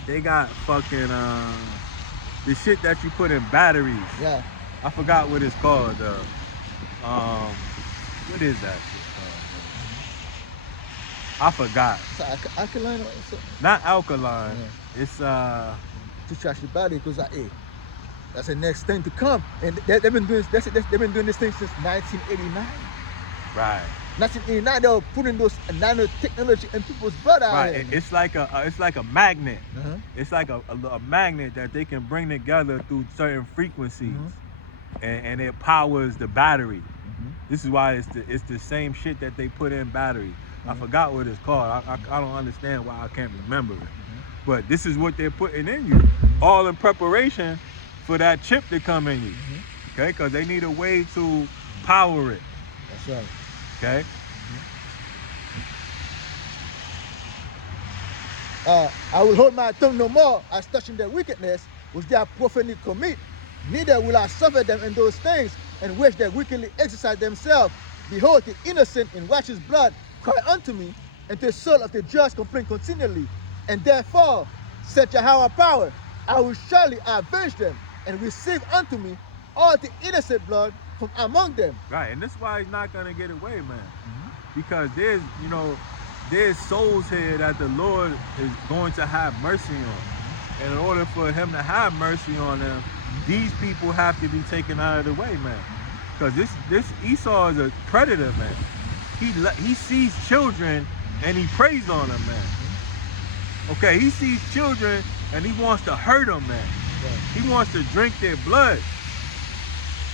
They got fucking the shit that you put in batteries. Yeah. I forgot what it's called. What is that shit called? I forgot. So alkaline or something? Not alkaline. Yeah. It's to trash the body because that's the next thing to come, and they've been doing this. They've been doing this thing since 1989. Right. 1989, they were putting those nanotechnology in people's blood out right. here. It's like a magnet. Uh-huh. It's like a magnet that they can bring together through certain frequencies, and it powers the battery. This is why it's the same shit that they put in batteries. I forgot what it's called. I don't understand why I can't remember it. But this is what they're putting in you, all in preparation for that chip to come in you. Okay, because they need a way to power it. That's right. Okay. I will hold my tongue no more as touching their wickedness which they have profanely commit. Neither will I suffer them in those things in which they wickedly exercise themselves. Behold, the innocent in righteous blood cry unto me, and the soul of the just complain continually. And therefore, said Yahweh power, I will surely avenge them and receive unto me all the innocent blood from among them. Right, and this is why he's not gonna get away, man. Because there's, there's souls here that the Lord is going to have mercy on. And in order for him to have mercy on them, these people have to be taken out of the way, man. Because this Esau is a predator, man. He sees children and he preys on them, man. Okay, he sees children and he wants to hurt them, man. Right. He wants to drink their blood.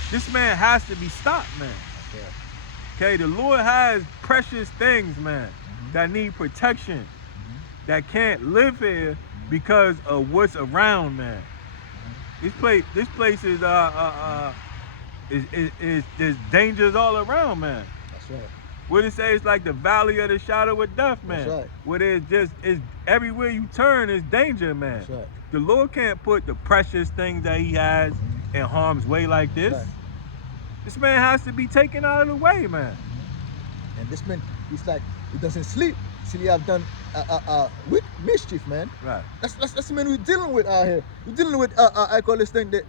This man has to be stopped, man. Okay, the Lord has precious things, man, that need protection, that can't live here because of what's around, man. This place is there's dangers all around, man. That's right. What it say, it's like the valley of the shadow of death, man. That's right. Where it's everywhere you turn is danger, man. That's right. The Lord can't put the precious things that he has in harm's way like this. Right. This man has to be taken out of the way, man. And this man, he's like, he doesn't sleep till he have done with mischief, man. Right. That's the man we're dealing with out here. We're dealing with I call this thing the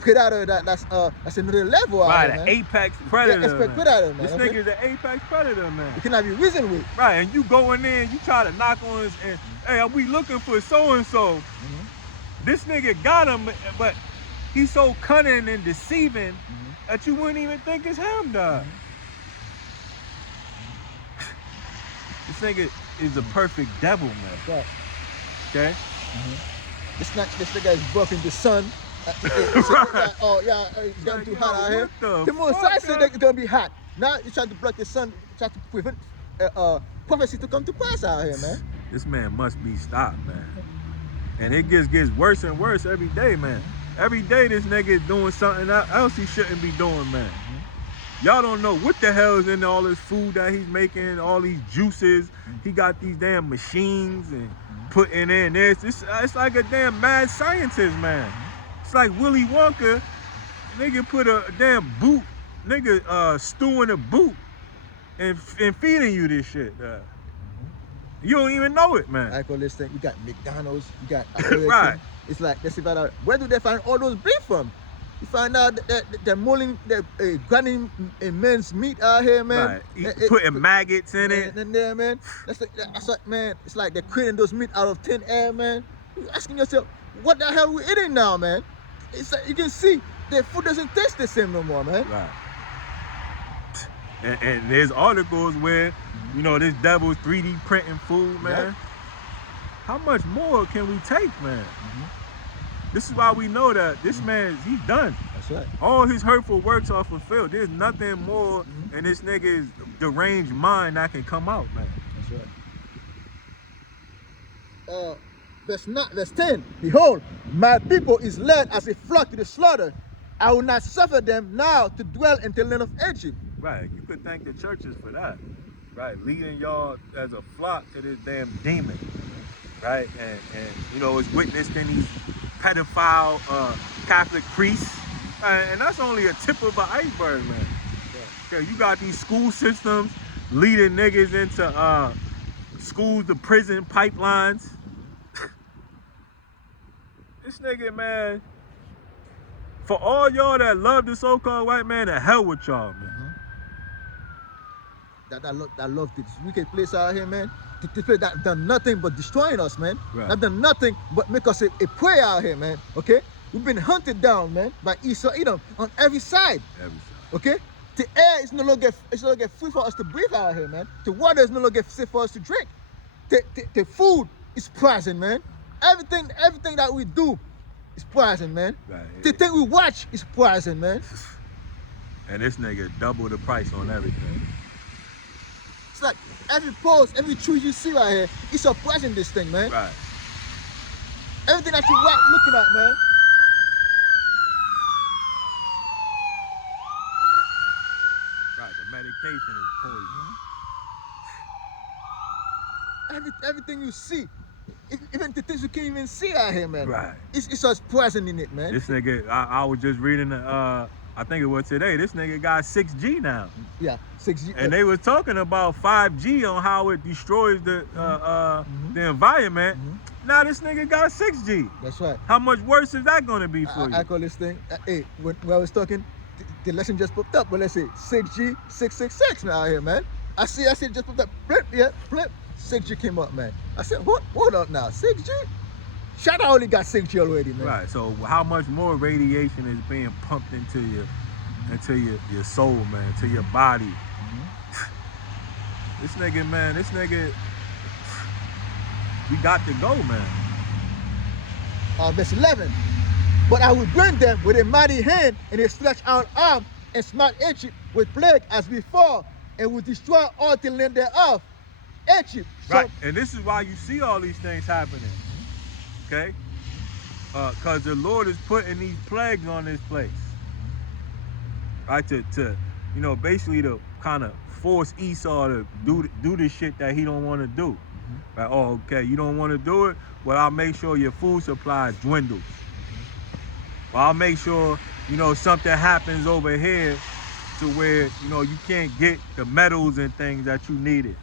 predator that's another level out Right, here, an man. apex predator. Yeah, man. predator, man. This Okay? nigga is an apex predator, man. You cannot be reasoned with. Right, and you go in there and you try to knock on his, and hey, are we looking for so and so? This nigga got him, but he's so cunning and deceiving that you wouldn't even think it's him, dog. This nigga is a perfect devil, man. That's right. Okay? This nigga is buffing the sun. Right. Oh yeah, it's getting Like, too yo, hot out here. what The the Most fuck, High said man? that it's gonna be hot. Now you trying to block the sun, try to prevent prophecy to come to pass out here, man. This man must be stopped, man. And it just gets worse and worse every day, man. Every day this nigga is doing something else he shouldn't be doing, man. Y'all don't know what the hell is in all this food that he's making, all these juices. He got these damn machines and putting in this. It's like a damn mad scientist, man. It's like Willy Wonka. Nigga put a damn boot, nigga stew in a boot and feeding you this shit. You don't even know it, man. I call this thing. You got McDonald's. You got American. Right. It's like let's see about where do they find all those beef from? You find out that they're mulling, they're grinding men's meat out here, man. Right. Putting maggots in it. And there, man. That's like, man. It's like they're creating those meat out of thin air, man. You're asking yourself, what the hell we eating now, man? It's like you can see their food doesn't taste the same no more, man. Right. And there's articles where, this devil's 3D printing food, man. Yep. How much more can we take, man? This is why we know that this man, he's done. That's right. All his hurtful works are fulfilled. There's nothing more in this nigga's deranged mind that can come out, man. That's right. Verse 10. Behold, my people is led as a flock to the slaughter. I will not suffer them now to dwell in the land of Egypt. Right. You could thank the churches for that. Right. Leading y'all as a flock to this damn demon. Right. And it's witnessed in these pedophile Catholic priests. And that's only a tip of the iceberg, man. Okay, you got these school systems leading niggas into schools to prison pipelines. This nigga, man, for all y'all that love the so-called white man, to hell with y'all, man. I love this wicked place out here, man. This place that done nothing but destroying us, man. Right. That done nothing but make us a prey out here, man. Okay? We've been hunted down, man, by Esau Edom on every side. Okay? The air is no longer free for us to breathe out here, man. The water is no longer safe for us to drink. The food is poison, man. Everything that we do is poison, man. Right. The thing we watch is poison, man. And this nigga double the price on everything. It's like every post, every tree you see right here, it's suppressing this thing, man. Right. Everything that you right looking at, man. Right, the medication is poison. Everything you see, even the things you can't even see out here, man. Right. It's just poison in it, man. This nigga, I was just reading I think it was today. This nigga got 6G now, Yeah, 6G. and they was talking about 5G on how it destroys the environment. Now this nigga got 6G. That's right. How much worse is that gonna be for you? I call this thing. Hey, when I was talking, the lesson just popped up. But let's say 6G 666 out here, man. I see it just popped up. Flip, yeah, flip. 6G came up, man. I said, hold up now, 6G. Shot only got 6G already, man. Right. So how much more radiation is being pumped into your soul, man, to your body? This nigga, man, we got to go, man. Verse 11. But I will bring them with a mighty hand and a stretched out arm and smite Egypt with plague as before, and will destroy all the land thereof. Egypt. Right. And this is why you see all these things happening. Okay? Because the Lord is putting these plagues on this place. Right? To basically to kind of force Esau to do the shit that he don't want to do. Like, oh, okay, you don't want to do it? Well, I'll make sure your food supply dwindles. Well, I'll make sure, something happens over here to where, you can't get the metals and things that you needed.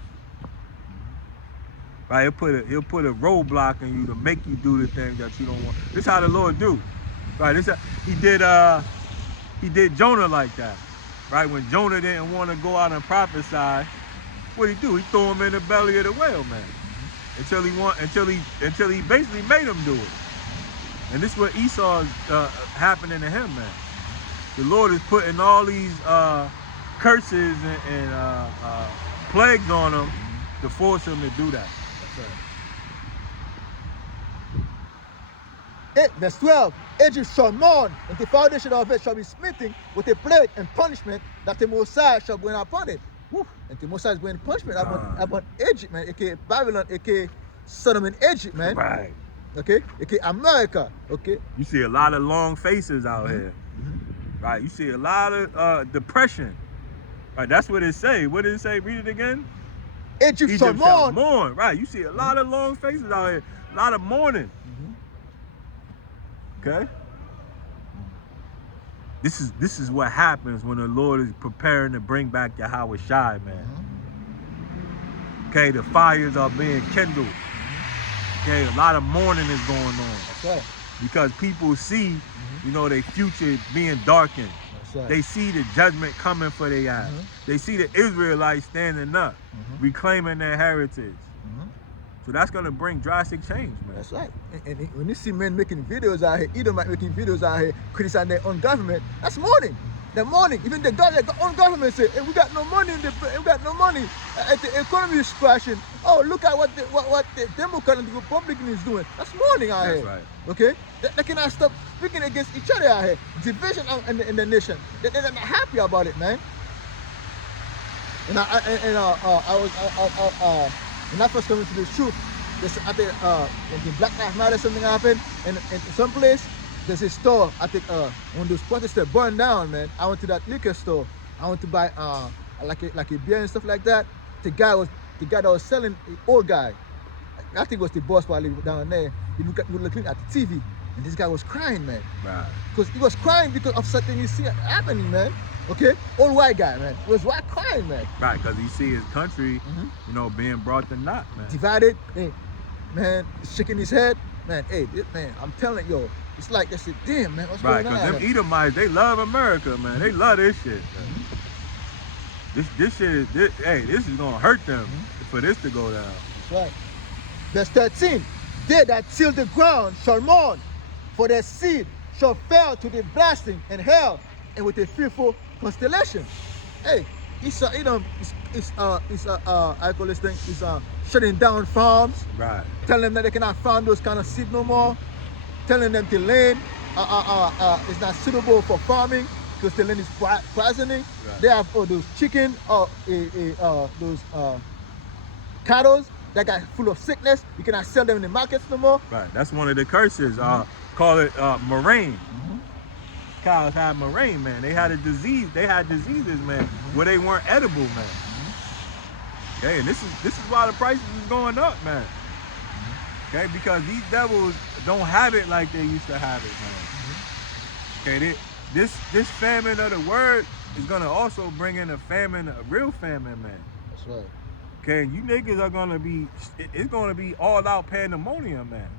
Right? He'll put a roadblock in you to make you do the things that you don't want. This is how the Lord do. Right? He did Jonah like that. Right? When Jonah didn't want to go out and prophesy, what'd he do? He threw him in the belly of the whale, man. Until he basically made him do it. And this is what Esau is happening to him, man. The Lord is putting all these curses and plagues on him to force him to do that. Verse 12. Egypt shall mourn, and the foundation of it shall be smitten with a plague and punishment that the Messiah shall bring upon it. Woo. And the Messiah is bringing punishment upon Egypt, man, aka Babylon, aka Sodom and Egypt, man. Right. Okay, aka America. Okay. You see a lot of long faces out here. Right. You see a lot of depression. Right. That's what it say. What did it say? Read it again. Egypt shall mourn. Right. You see a lot of long faces out here. A lot of mourning. Okay. This is what happens when the Lord is preparing to bring back Yahweh Shai, man. Okay, the fires are being kindled. Okay, a lot of mourning is going on. That's right. Because people see, their future being darkened. That's right. They see the judgment coming for their eyes. They see the Israelites standing up, reclaiming their heritage. So that's gonna bring drastic change, man. That's right. And when you see men making videos out here, Edomite making videos out here, criticizing their own government, that's mourning. They're mourning. Even their own government say, hey, we got no money we got no money. The economy is crashing. Oh, look at what the Democrat and the Republican is doing. That's mourning out here. That's right. Okay? They cannot stop speaking against each other out here. Division in the nation. They're not happy about it, man. And when I first came into the truth, I think when the Black Lives Matter something happened, and in some place there's a store. I think when those protesters burned down, man, I went to that liquor store. I went to buy like a beer and stuff like that. The guy that was selling, the old guy, I think it was the boss probably down there. He looking at the TV, and this guy was crying, man. Right. Because he was crying because of something you see happening, man. Okay, old white guy, man. He was white crying, man. Right, because he see his country, being brought to naught, man. Divided, hey, man, shaking his head, man. Hey, man, I'm telling you, it's like they said, damn, man, what's Right, going on? because them Edomites, they love America, man. They love this shit. This shit is, this is gonna hurt them for this to go down. That's right. Verse 13. They that till the ground shall mourn, for their seed shall fall to the blasting and hell, and with a fearful constellation. Hey, Edom is I call this thing, is shutting down farms. Right. Telling them that they cannot farm those kind of seed no more. Telling them the land is not suitable for farming because the land is poisoning. Right. They have those chicken those cattle. that got full of sickness. You cannot sell them in the markets no more. Right. That's one of the curses. Call it murrain. Cows had murrain, man. They had a disease. They had diseases, man, where they weren't edible, man. Okay, and this is why the prices is going up, man. Okay, because these devils don't have it like they used to have it, man. Okay, this famine of the word is gonna also bring in a famine, a real famine, man. That's right. Okay, you niggas are gonna be, it's gonna be all out pandemonium, man.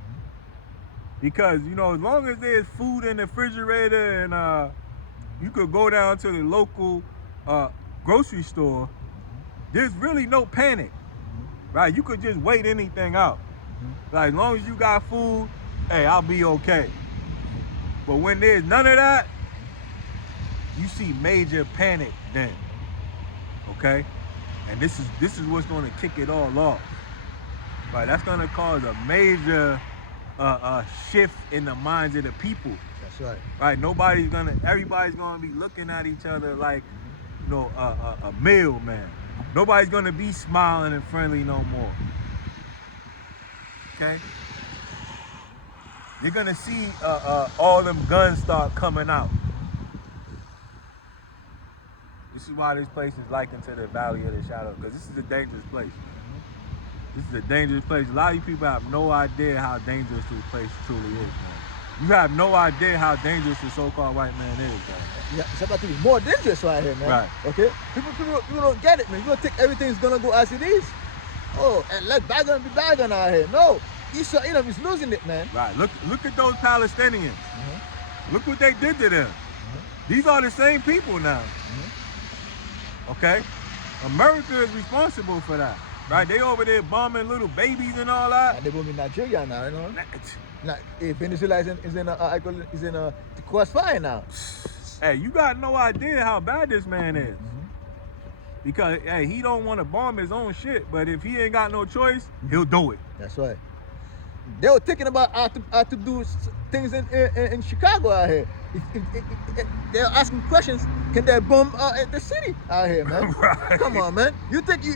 Because, you know, as long as there's food in the refrigerator and you could go down to the local grocery store, there's really no panic, right? You could just wait anything out. Like, as long as you got food, hey, I'll be okay. But when there's none of that, you see major panic then, okay? And this is what's gonna kick it all off, right? That's gonna cause a major shift in the minds of the people. That's right. Right? Everybody's gonna be looking at each other like, you know, a meal, man. Nobody's gonna be smiling and friendly no more. Okay? You're gonna see all them guns start coming out. This is why this place is likened to the Valley of the Shadow, because this is a dangerous place. This is a dangerous place. A lot of you people have no idea how dangerous this place truly is, man. You have no idea how dangerous the so-called white man is, man. Yeah, it's about to be more dangerous right here, man. Right. Okay? People don't get it, man. You don't think everything's gonna go as it is. Oh, and let bygone be bygone out here. No. Esau Edom is losing it, man. Right. Look at those Palestinians. Look what they did to them. These are the same people now. Okay? America is responsible for that. Right? They over there bombing little babies and all that. And they bombing Nigeria now, you know? Like, Venezuela is in the crossfire now. Hey, you got no idea how bad this man is. Because, hey, he don't want to bomb his own shit, but if he ain't got no choice, he'll do it. That's right. They were thinking about how to do things in Chicago out here. If they're asking questions, can they bomb the city out here, man? Right. Come on, man. You think you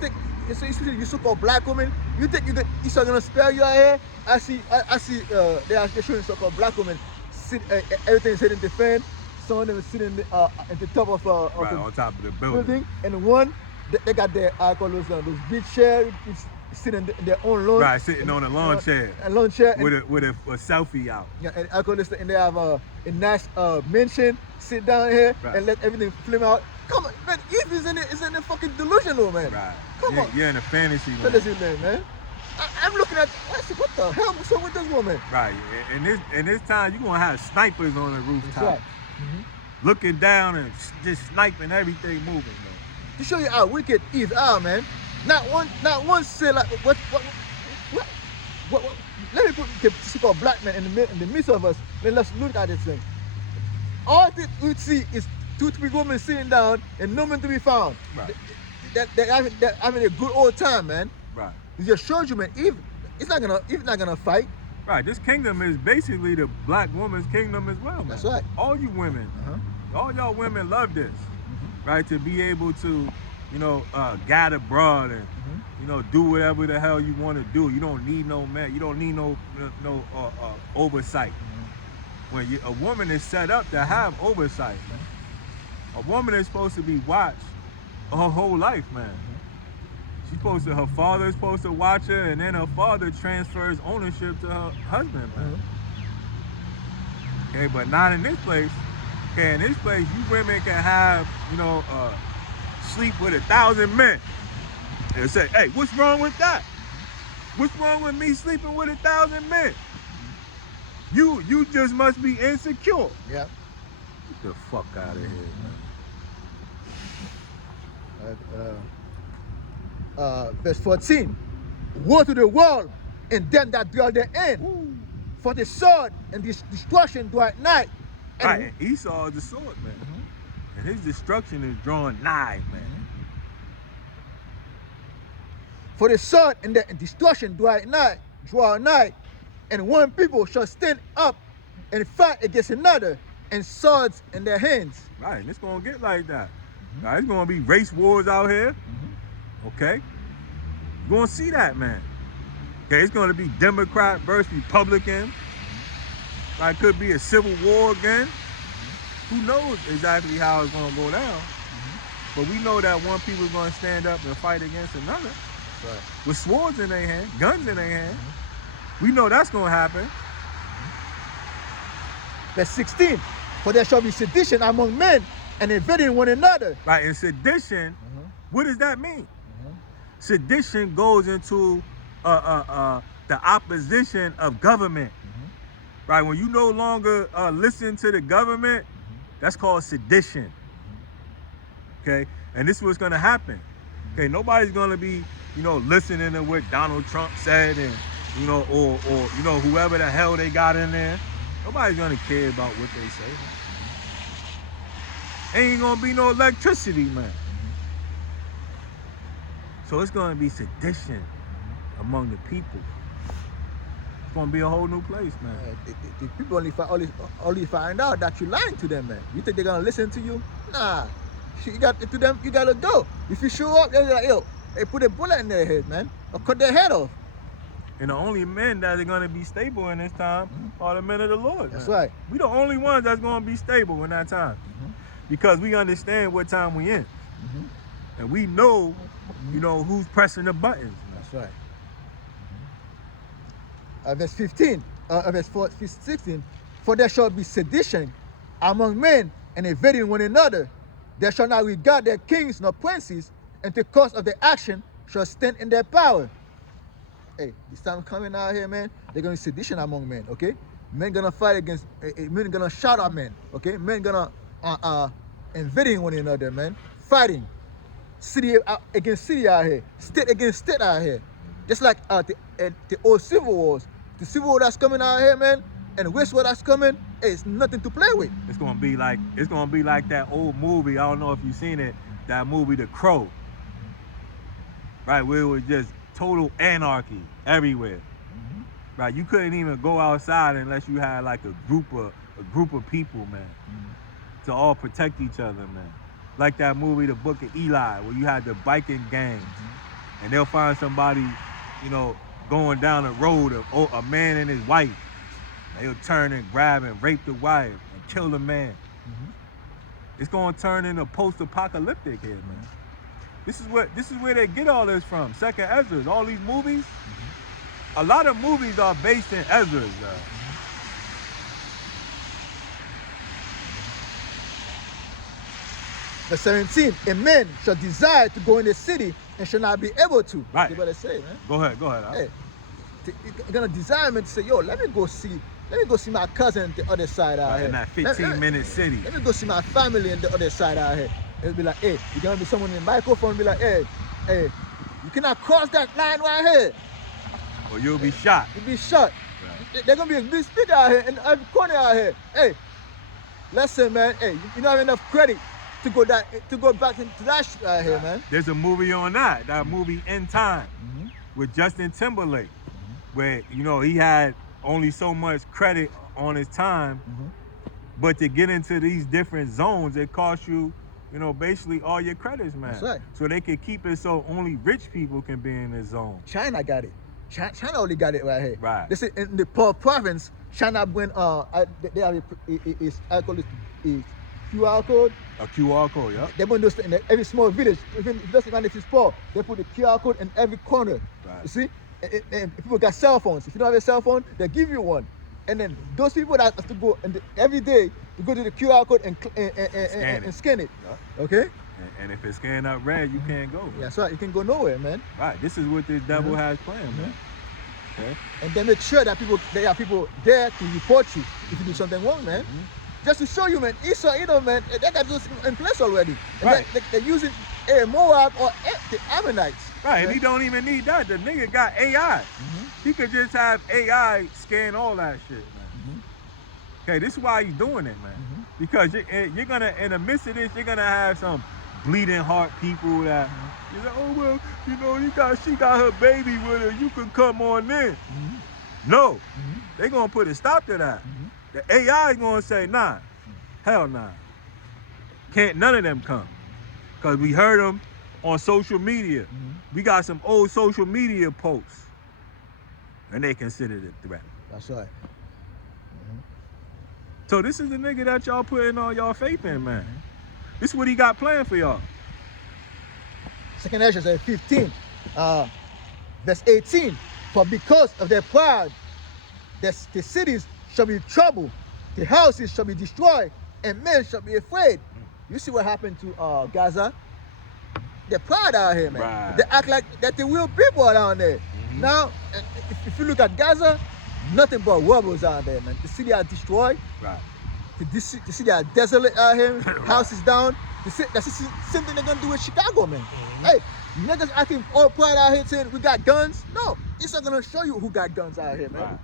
think, especially you so-called black women, you think Esau gonna spare you out here? I see they're showing so-called black women everything's sitting in the fan. Some of them is sitting at the top of Right, the on top of the building. and one they got their those big chairs sitting in their own lawn. Right, sitting on a lawn chair. A lawn chair. With a selfie out. Yeah, and and they have a nice mansion. Sit down here and let everything flame out. Come on, man. Eve is in the fucking delusional, man. Right. Come on. You're in a fantasy land. Fantasy land, man. I'm looking at. I said, what the hell? What's up with this woman? Right. In this time, you're gonna have snipers on the rooftop, Right. looking down and just sniping everything moving, man. To show you how wicked Eve are, man. Not one say like what. Let me put the so-called black man in the midst of us. Let's look at this thing. All that we see is 2-3 women sitting down and no man to be found. Right. They're having a good old time, man. Right. It just shows you, man. Eve not gonna fight. Right. This kingdom is basically the black woman's kingdom as well, man. That's right. All you women, all y'all women love this, right? To be able to, you know, gather abroad and, you know, do whatever the hell you want to do. You don't need no man. You don't need no oversight. When a woman is set up to have oversight, a woman is supposed to be watched her whole life, man. Her father is supposed to watch her, and then her father transfers ownership to her husband, man. Okay, but not in this place. Okay, in this place, you women can have, you know, sleep with 1,000 men. And say, hey, what's wrong with that? What's wrong with me sleeping with 1,000 men? You just must be insecure. Yeah. Get the fuck out of here, man. Verse 14. Woe to the world and them that dwell therein. Ooh. For the sword and this destruction do at night. And Right, and Esau is the sword, man. And his destruction is drawing nigh, man. For the sword and the destruction draw nigh, and one people shall stand up and fight against another, and swords in their hands. Right, and it's gonna get like that. Right, it's gonna be race wars out here. Okay? You're gonna see that, man. Okay, it's gonna be Democrat versus Republican. Like, could be a civil war again. Who knows exactly how it's gonna go down? But we know that one people's gonna stand up and fight against another Right. with swords in their hand, guns in their hand. We know that's gonna happen. Verse 16. For there shall be sedition among men and invading one another. Right? And sedition, what does that mean? Sedition goes into the opposition of government. Right? When you no longer listen to the government, that's called sedition. Okay? And this is what's gonna happen. Okay, nobody's gonna be, listening to what Donald Trump said and or whoever the hell they got in there. Nobody's gonna care about what they say. Ain't gonna be no electricity, man. So it's gonna be sedition among the people. It's gonna be a whole new place, man. The people only find out that you're lying to them, man. You think they're gonna listen to you? Nah. You gotta go. If you show up, they're like, yo, they put a bullet in their head, man, or cut their head off. And the only men that are gonna be stable in this time are the men of the Lord. That's man. right. We the only ones that's gonna be stable in that time. Because we understand what time we in. And we know, who's pressing the buttons. Man. That's right. Verse 15, verse 16. For there shall be sedition among men and invading one another. They shall not regard their kings nor princes, and the cause of their action shall stand in their power. Hey, this time coming out here, man, they're going to sedition among men, okay? Men gonna fight against, men gonna shout at men, okay? Men gonna invading one another, man. Fighting. City against city out here. State against state out here. Just like the old civil wars. The civil war that's coming out here, man, and West war that's coming, hey, it's nothing to play with. It's gonna be like that old movie. I don't know if you've seen it. That movie, The Crow. Right, where it was just total anarchy everywhere. Right, you couldn't even go outside unless you had like a group of people, man, to all protect each other, man. Like that movie, The Book of Eli, where you had the biking gangs, and they'll find somebody, going down the road, a man and his wife. They'll turn and grab and rape the wife and kill the man. It's gonna turn into post-apocalyptic here, man. This is where they get all this from. Second Ezra, all these movies. A lot of movies are based in Ezra. Verse 17, a man shall desire to go in the city and shall not be able to. Right. You better say, man. Go ahead. Hey, you're gonna desire me to say, yo, let me go see my cousin on the other side out here. In that 15-minute city. Let me go see my family on the other side out here. It'll be like, hey, you're gonna be someone in the microphone, be like, hey, you cannot cross that line right here. Or you'll be shot. You'll be shot. Right. They're gonna be a big speed out here in every corner out here. Hey, listen, man. Hey, you don't have enough credit to go back into that shit out here, man. There's a movie on that movie In Time with Justin Timberlake, where he had only so much credit on his time, but to get into these different zones, it costs you, basically all your credits, man. That's right. So they can keep it so only rich people can be in this zone. China got it. China only got it right here. Right. This is in the Pearl province. China when they have I call it QR code. A QR code, yeah. They put those in every small village. Even if it doesn't matter if it's poor, they put the QR code in every corner. Right. You see? And people got cell phones. If you don't have a cell phone, they give you one. And then those people that have to go every day to go to the QR code and scan it. Yeah. Okay? And if it's scanned up red, you can't go. Yeah, that's right. You can go nowhere, man. Right. This is what this devil has planned, man. Okay. And they make sure that there are people there to report you if you do something wrong, man. Just to show you, man. Esau, man, they got those in place already. And right. They're using Moab or the Ammonites. Right, and he don't even need that. The nigga got AI. He could just have AI scan all that shit, man. Okay, this is why he's doing it, man. Because you're gonna, in the midst of this, you're gonna have some bleeding heart people that you're like, oh well, she got her baby with her. You can come on in. No, they gonna put a stop to that. The AI is gonna say, nah, hell nah. Can't none of them come, cause we heard them on social media. We got some old social media posts, and they considered a threat. That's right. So this is the nigga that y'all putting all y'all faith in, man. This is what he got planned for y'all. 2 Ezra 15, verse 18. For because of their pride, the cities shall be troubled, the houses shall be destroyed, and men shall be afraid. You see what happened to Gaza? They're proud out here, man. Right. They act like that the real people down there. Now, if you look at Gaza, nothing but rubbles out there, man. The city are destroyed. Right. The city are desolate out here. Houses down. That's the same thing they're gonna do with Chicago, man. Hey, niggas acting all proud out here saying we got guns. No, it's not gonna show you who got guns out here, man.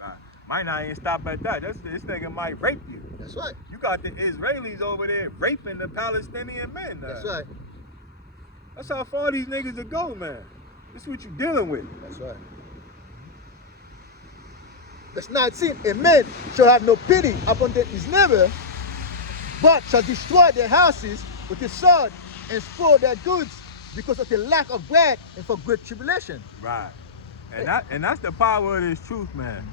Right. Might not even stop at that. This nigga might rape you. That's right. You got the Israelis over there raping the Palestinian men. That's right. That's how far these niggas will go, man. This is what you're dealing with. That's right. Verse 19, a man shall have no pity upon his neighbor, but shall destroy their houses with the sword and spoil their goods because of the lack of bread and for great tribulation. Right. And that's the power of this truth, man.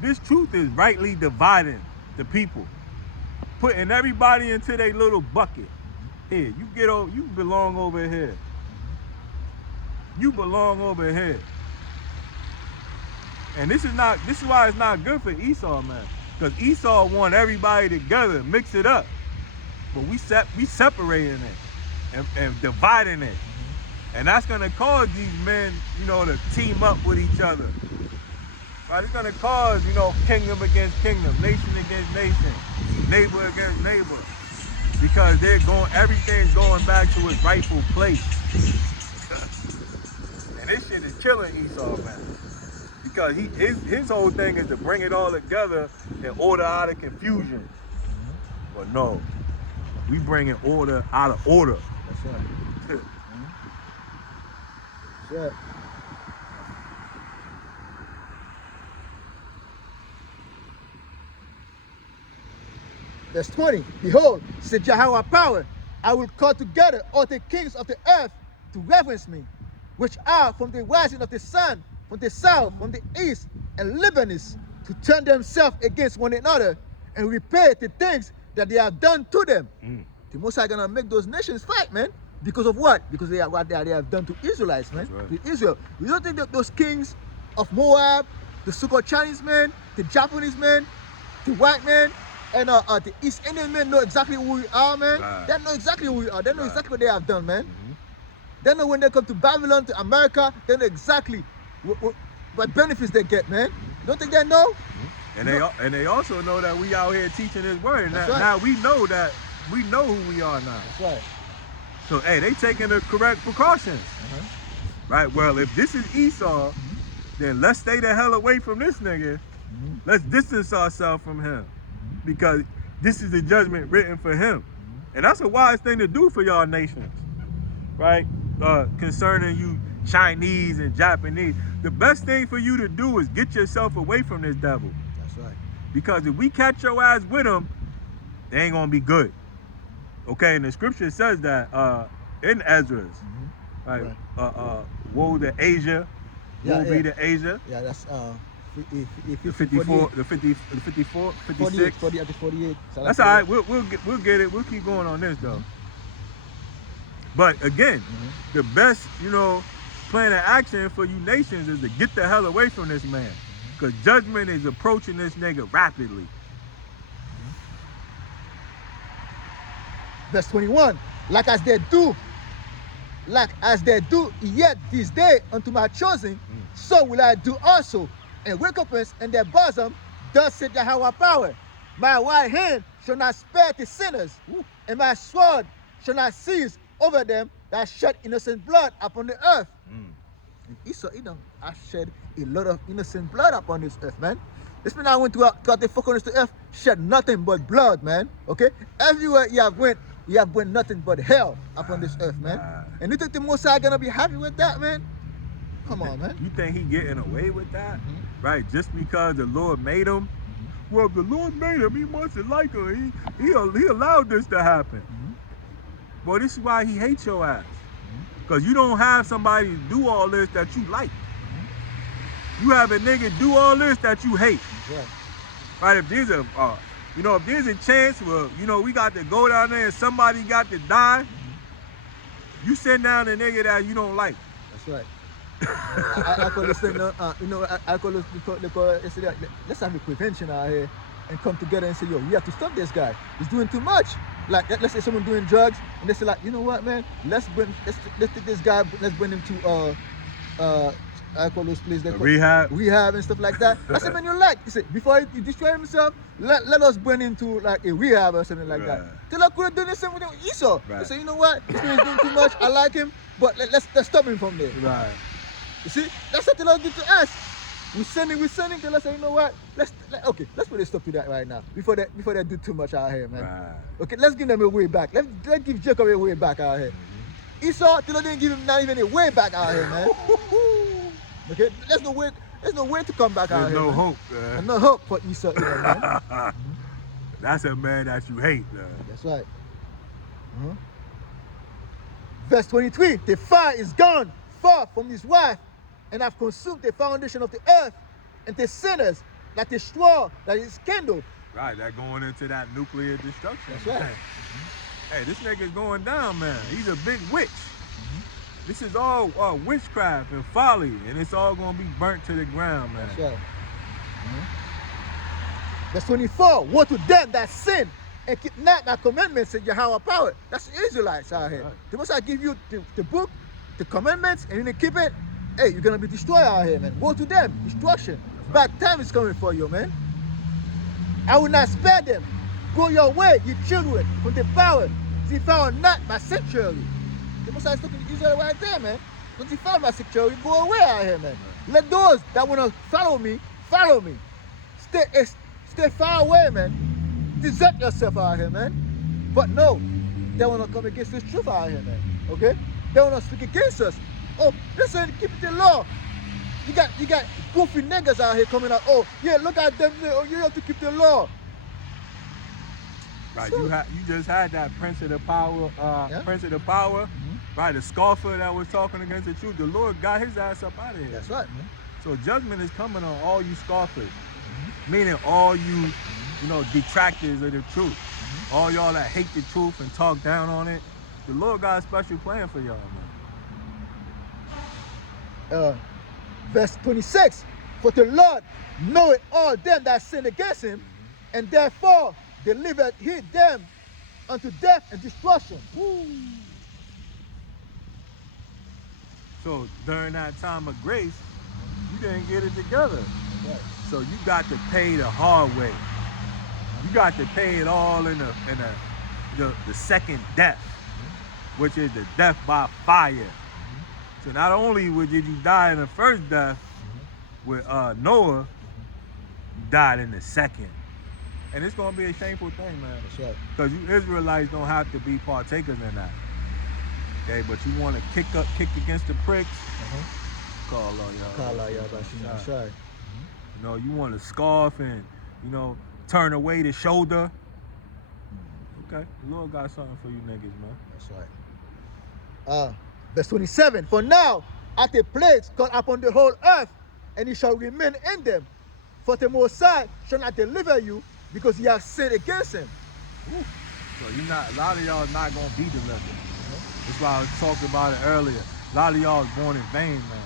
This truth is rightly dividing the people, putting everybody into their little bucket. Here, you belong over here. You belong over here. And this is why it's not good for Esau, man. Because Esau want everybody together, mix it up. But we separating it and dividing it. And that's gonna cause these men, to team up with each other. Right? It's gonna cause, kingdom against kingdom, nation against nation, neighbor against neighbor. Because everything's going back to its rightful place. And this shit is killing Esau, man. Because his whole thing is to bring it all together and order out of confusion. But no, we bringing order out of order. That's right. That's right. Verse 20, behold, said Jehovah power, I will call together all the kings of the earth to reverence me, which are from the rising of the sun, from the south, from the east, and Lebanese, to turn themselves against one another and repay the things that they have done to them. The Most High gonna make those nations fight, man. Because of what? Because they are what they have done to Israelites, man. Right. To Israel. You don't think that those kings of Moab, the so-called Chinese men, the Japanese men, the white men, and the East Indian men know exactly who we are, man. Right. They know exactly who we are. They know Right. exactly what they have done, man. They know when they come to Babylon, to America, they know exactly what benefits they get, man. You don't think they know? And they also know that we out here teaching His word. That's right. Now we know who we are now. That's right. So hey, they taking the correct precautions. Right? Well, if this is Esau, then let's stay the hell away from this nigga. Let's distance ourselves from him. Because this is the judgment written for him. And that's a wise thing to do for y'all nations. Right? Concerning you Chinese and Japanese. The best thing for you to do is get yourself away from this devil. That's right. Because if we catch your ass with him, they ain't gonna be good. Okay, and the scripture says that in Ezra's, right? Woe to Asia, woe be to Asia. Yeah, that's the 54, the 54, 56. 48. So that's all right. We'll get it. We'll keep going on this though. But again, the best, plan of action for you nations is to get the hell away from this man, because judgment is approaching this nigga rapidly. Verse 21, like as they do yet this day unto my chosen, so will I do also, and recompense in their bosom, thus said Yahweh power. My right hand shall not spare the sinners, and my sword shall not cease over them that shed innocent blood upon the earth. And Esau, I shed a lot of innocent blood upon this earth, man. This man I went throughout the full corners of the earth, shed nothing but blood, man. Okay? Everywhere you have went nothing but hell upon this earth, man. And you think the Most High gonna be happy with that, man? Come on, man. You think he getting away with that? Right? Just because the Lord made him? Well, if the Lord made him, he must have liked him. He allowed this to happen. Well, this is why he hates your ass. Because you don't have somebody to do all this that you like. You have a nigga do all this that you hate. Yeah. Right? If there's a, if there's a chance where, we got to go down there and somebody got to die, you send down a nigga that you don't like. That's right. I call this thing, I call this, let's have a prevention out here and come together and say, yo, we have to stop this guy. He's doing too much. Like, let's say someone doing drugs, and they say, like, you know what, man? Let's take this guy, let's bring him to, I call those places, rehab and stuff like that. I said, man, you like, he said, before he destroy himself, let us bring him to like a rehab or something like that. Till I could have done the same with Esau. They say, you know what, this man is doing too much. I like him, but let's stop him from there. Right. You see, that's what Taylor did to us. We're sending. Taylor say, you know what? Let's put a stop to that right now before they do too much out here, man. Right. Okay, let's give them a way back. Let's give Jacob a way back out here. Esau, Taylor didn't give him not even a way back out here, man. Okay, there's no way to come back out here. There's no man. hope, man. There's no hope for Esau either, man. That's a man that you hate, man. That's right. Verse 23, the fire is gone far from his wife, and have consumed the foundation of the earth, and the sinners like the straw that is kindled. Right, that going into that nuclear destruction. That's right. Hey, this nigga's going down, man. He's a big witch. This is all witchcraft and folly, and it's all gonna be burnt to the ground, man. That's right. Verse 24, woe to them that sin and keep not my commandments in Yahweh power. That's the Israelites out here. Right. The most I give you the book, the commandments, and you didn't keep it, hey, you're gonna be destroyed out here, man. Woe to them, destruction. Bad time is coming for you, man. I will not spare them. Go your way, you children, from the power. Devour not my sanctuary. The most I was talking to Israel right there, man. Don't defile my sanctuary, go away out here, man. Let those that wanna follow me, follow me. Stay far away, man. Desert yourself out here, man. But no, they wanna come against this truth out here, man. Okay? They wanna speak against us. Oh, listen, keep the law. You got goofy niggas out here coming out. Oh, yeah, look at them. Oh, you have to keep the law. Right, So- you just had that Prince of the Power, right, the scoffer that was talking against the truth. The Lord got his ass up out of here. That's right, man. So judgment is coming on all you scoffers, meaning all you, detractors of the truth. All y'all that hate the truth and talk down on it. The Lord got a special plan for y'all, man. Verse 26, for the Lord knoweth all them that sin against him, and therefore delivered he them unto death and destruction. So during that time of grace, you didn't get it together. Right. So you got to pay the hard way. You got to pay it all in the second death, which is the death by fire. So not only did you die in the first death with Noah, you died in the second. And it's gonna be a shameful thing, man. That's right. Because you Israelites don't have to be partakers in that. Okay, but you want to kick against the pricks. Call on y'all. That's right. You want to scoff and turn away the shoulder. Okay, the Lord got something for you niggas, man. That's right. Verse 27, for now hath a plague come upon the whole earth, and it shall remain in them. For the Most High shall not deliver you, because ye have sinned against him. So a lot of y'all is not gonna be delivered. That's why I was talking about it earlier. A lot of y'all is born in vain, man.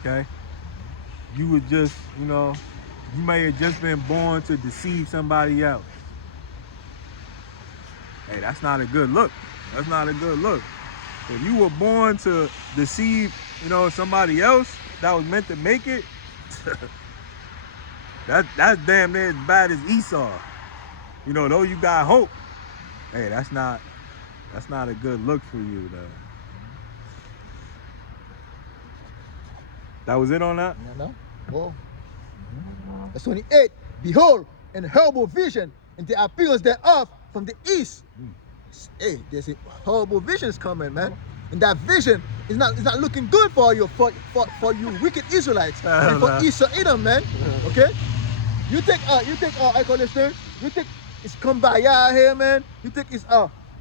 Okay? You would just, you may have just been born to deceive somebody else. Hey, that's not a good look. That's not a good look. If you were born to deceive, somebody else that was meant to make it, that's damn near as bad as Esau. Though you got hope, hey, that's not a good look for you, though. That was it on that? No. Well, verse 28, behold, an horrible vision, and the appearance thereof from the east. Hey, there's a horrible vision coming, man. And that vision is not looking good for you, for you wicked Israelites, and for Esau Edom, man. Okay? You think I call this thing, you think it's come by out here, man? You think it's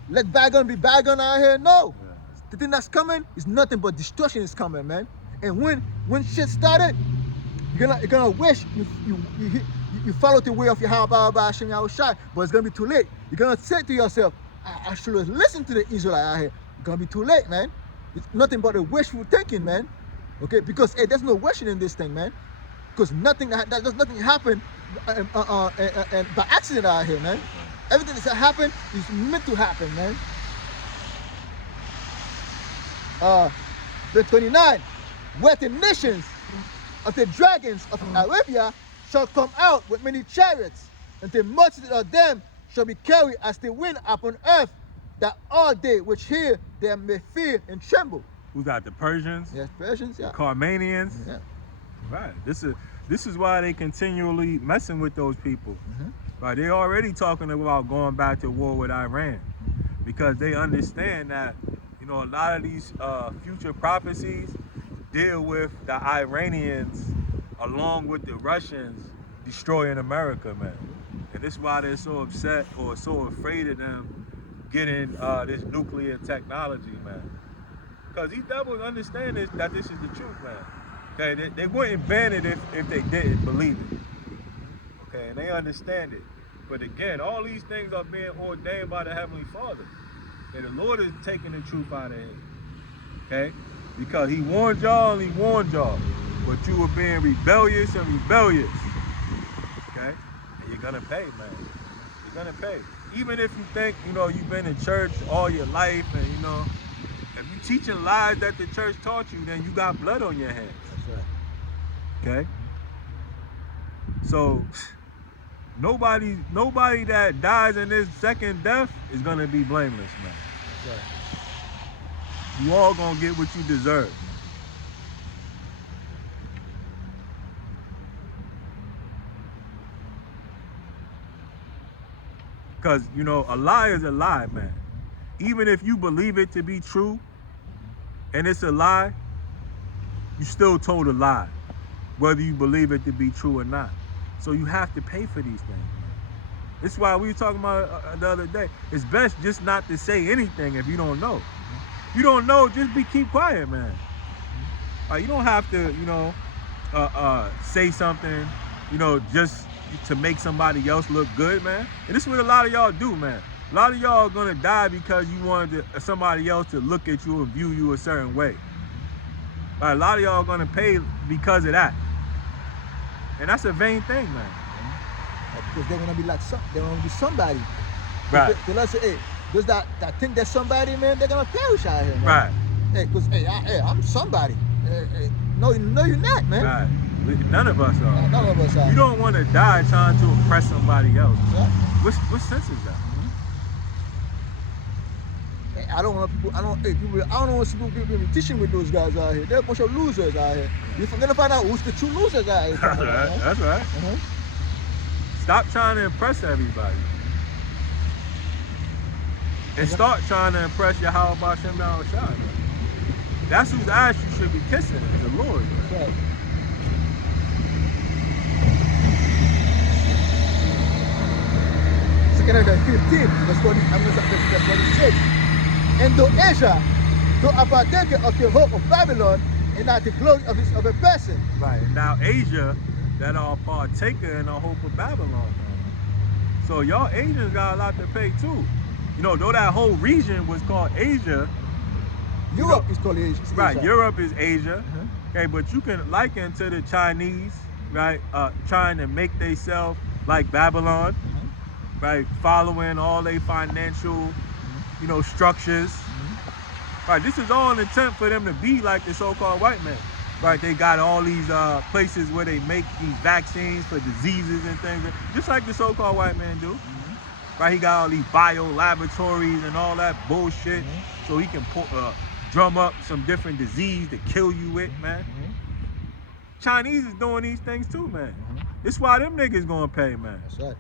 let bygone be bygone out here? No. the thing that's coming is nothing but destruction is coming, man. And when shit started, you're gonna wish you followed the way of your Hashem Yahushai, but it's gonna be too late. You're gonna say to yourself, I should have listened to the Israelite out here. It's gonna be too late, man. It's nothing but a wishful thinking, man. Okay, because hey, there's no wishing in this thing, man. Because nothing happen and by accident out here, man. Everything that's happened is meant to happen, man. Verse 29, where the nations of the dragons of Arabia shall come out with many chariots, and the multitude of them shall be carried as the wind upon earth, that all they which hear them may fear and tremble. Who's that? The Persians? Yes, Persians, yeah. The Carmanians? Yeah. Right. This is why they continually messing with those people. Right. They already talking about going back to war with Iran, because they understand that, you know, a lot of these future prophecies deal with the Iranians along with the Russians destroying America, man. And this is why they're so upset or so afraid of them getting this nuclear technology, man. Because these devils understand that this is the truth, man. Okay, they wouldn't ban it if they didn't believe it. Okay, and they understand it. But again, all these things are being ordained by the Heavenly Father. And the Lord is taking the truth out of him. Okay? Because he warned y'all and he warned y'all. But you were being rebellious and rebellious. Okay? And you're gonna pay, man. You're gonna pay. Even if you think, you know, you've been in church all your life and, you know, if you teaching lies that the church taught you, then you got blood on your hands. That's right. Okay? So nobody that dies in this second death is gonna be blameless, man. That's right. You all gonna get what you deserve. Because, you know, a lie is a lie, man. Even if you believe it to be true and it's a lie, you still told a lie, whether you believe it to be true or not. So you have to pay for these things, man. This is why we were talking about the other day. It's best just not to say anything if you don't know. You don't know, just keep quiet, man. You don't have to, you know, say something, you know, just to make somebody else look good, man. And this is what a lot of y'all do, man. A lot of y'all are gonna die because you wanted somebody else to look at you and view you a certain way. A lot of y'all are gonna pay because of that. And that's a vain thing, man. Because they're gonna be like they're gonna be somebody. Right. They let's say, hey, those that think they're somebody, man, they're gonna perish out here, man. Right. Hey, because I'm somebody. Hey, no, you're not, man. Right. None of us are. None of us are. You don't want to die trying to impress somebody else. Yeah. What sense is that? Hey, I don't want people. I don't want people be teaching with those guys out here. They're a bunch of losers out here. You're gonna find out who's the true losers out here. That's right. That's right. Stop trying to impress everybody. And start trying to impress Yahweh B'Shem Yahushua. That's whose eyes you should be kissing, is the Lord. That's right. Second 15, verse 46. And though Asia, though a partaker of the hope of Babylon, and not the glory of a person. Right. And now Asia, that are a partaker in the hope of Babylon. So y'all Asians got a lot to pay too. You know, though that whole region was called Asia. Europe is called Asia. Right, Europe is Asia. Okay, but you can liken to the Chinese, right? Trying to make themselves like Babylon, right? Following all their financial, you know, structures. Right, this is all an attempt for them to be like the so-called white man. Right, they got all these places where they make these vaccines for diseases and things, just like the so-called white man do. Right, he got all these bio laboratories and all that bullshit, so he can drum up some different disease to kill you with, man. Chinese is doing these things too, man. This why them niggas gonna pay, man. That's right.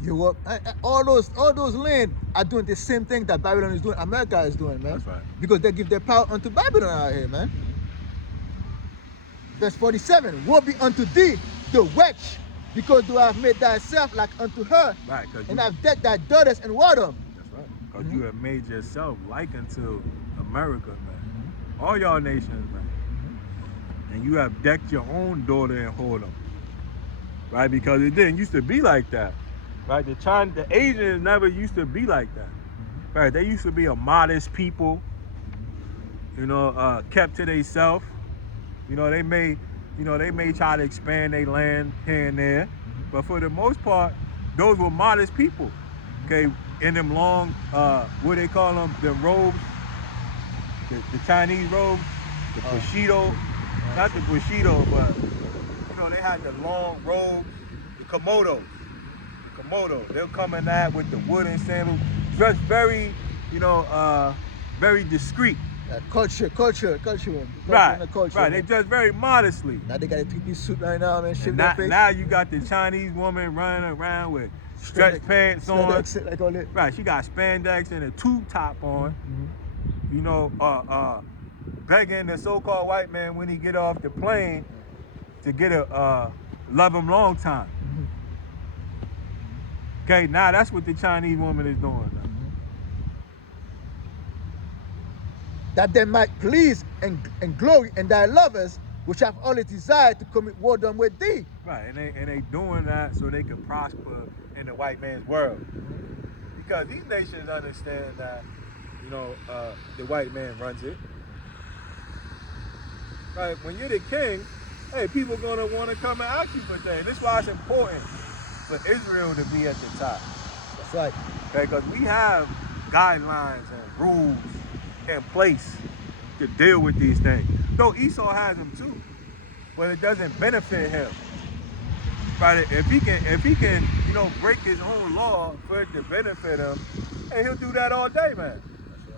Europe, all those land are doing the same thing that Babylon is doing, America is doing, man. That's right. Because they give their power unto Babylon out here, man. Verse 47, woe be unto thee, the wretch, because thou hast made thyself like unto her, Right, and have decked thy daughters in water. That's right. because you have made yourself like unto America, man. All y'all nations, man. And you have decked your own daughter in whoredom, right? Because it didn't used to be like that, right? The Asians never used to be like that, right? They used to be a modest people, you know, kept to themselves. You know, they may try to expand their land here and there, but for the most part, those were modest people. Okay, in them long, what they call them robes, the Chinese robes, the Bushido, not the Bushido, but you know, they had the long robes, the Komodos. They'll come in that with the wooden sandals, dressed very, you know, very discreet. Culture. Right, Culture, right. man. They dress very modestly. Now they got a three-piece suit right now, man. Shave their Now, face. now you got the Chinese woman running around with stretch pants on. Spandex, like all that. Right, she got spandex and a tube top on. You know, begging the so-called white man when he get off the plane to get a love him long time. Okay, now that's what the Chinese woman is doing now. That they might please and glory in thy lovers, which have always desired to commit whoredom with thee. Right, and they doing that so they can prosper in the white man's world. Because these nations understand that, you know, the white man runs it. Right, when you're the king, hey, people gonna want to come and ask you for things. That's why it's important for Israel to be at the top. That's right. Okay, because we have guidelines and rules in place to deal with these things. Though Esau has them too, but it doesn't benefit him. Right? If he can, you know, break his own law for it to benefit him, hey, he'll do that all day, man.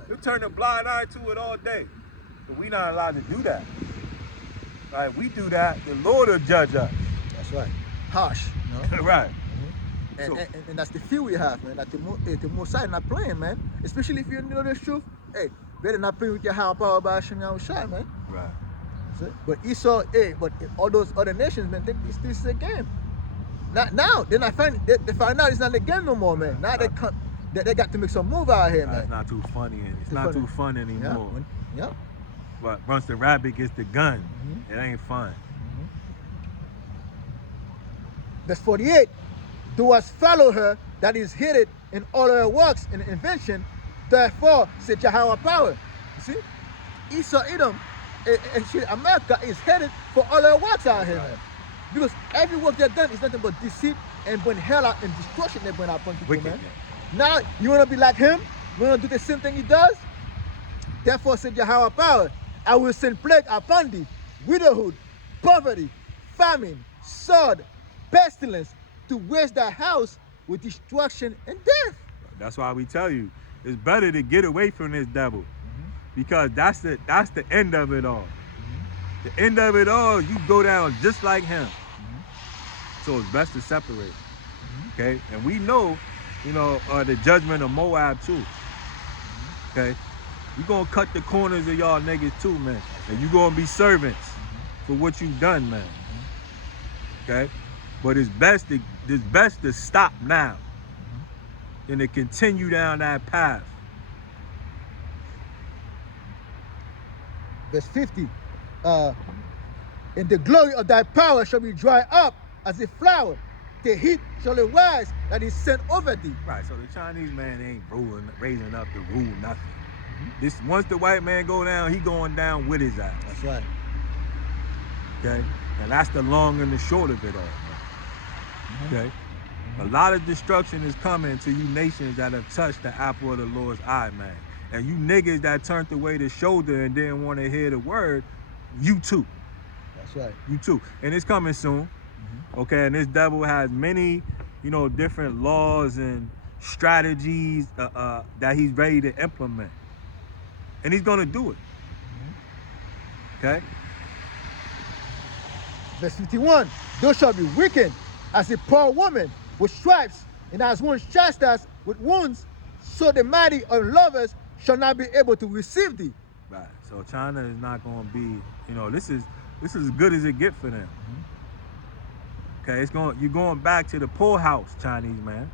He'll turn a blind eye to it all day. But we're not allowed to do that. Right? We do that, the Lord will judge us. That's right. Harsh. You know? Right. And, So- and that's the fear we have, man. That the Mosai not playing, man. Especially if you know the truth. Hey, better not play with your high power by Hashem Yahushua, man. Right. See? But Esau, but all those other nations, man, think this is a game. Now they find out it's not a game no more, man. Now they got to make some move out here, man. It's not too funny. It's Too not funny. too fun anymore. Yeah. But once the rabbit gets the gun, it ain't fun. Verse 48. Do us follow her that is hidden in all her works and invention. Therefore, said Yahweh power. You see? Esau, Edom, and America is headed for all her works out here, man. Because every work they've done is nothing but deceit and bring hell out and destruction they bring out upon people, man. Wickedness. Now, you want to be like him? You want to do the same thing he does? Therefore, said Yahweh power, I will send plague upon thee, widowhood, poverty, famine, sword, pestilence, to waste thy house with destruction and death. That's why we tell you, it's better to get away from this devil, because that's the end of it all. The end of it all, you go down just like him. So it's best to separate. Okay, and we know, you know, the judgment of Moab too. Okay, you gonna cut the corners of y'all niggas too, man, and you gonna be servants for what you've done, man. Okay, but it's best to stop now than to continue down that path. Verse 50. And the glory of thy power shall be dried up as a flower. The heat shall arise that is sent over thee. Right, so the Chinese man ain't raising up to rule nothing. This once the white man go down, he going down with his ass. That's right. Okay, and that's the long and the short of it all. Okay, a lot of destruction is coming to you nations that have touched the apple of the Lord's eye, man. And you niggas that turned away the shoulder and didn't want to hear the word, you too. That's right. You too. And it's coming soon. Okay, and this devil has many, you know, different laws and strategies that he's ready to implement. And he's gonna do it. Okay? Verse 51. Thou shalt be wicked as a poor woman with stripes, and as one chastised with wounds, so the mighty unlovers shall not be able to receive thee. Right. So China is not gonna be, you know, this is as good as it get for them. Okay, you're going back to the poorhouse, Chinese man.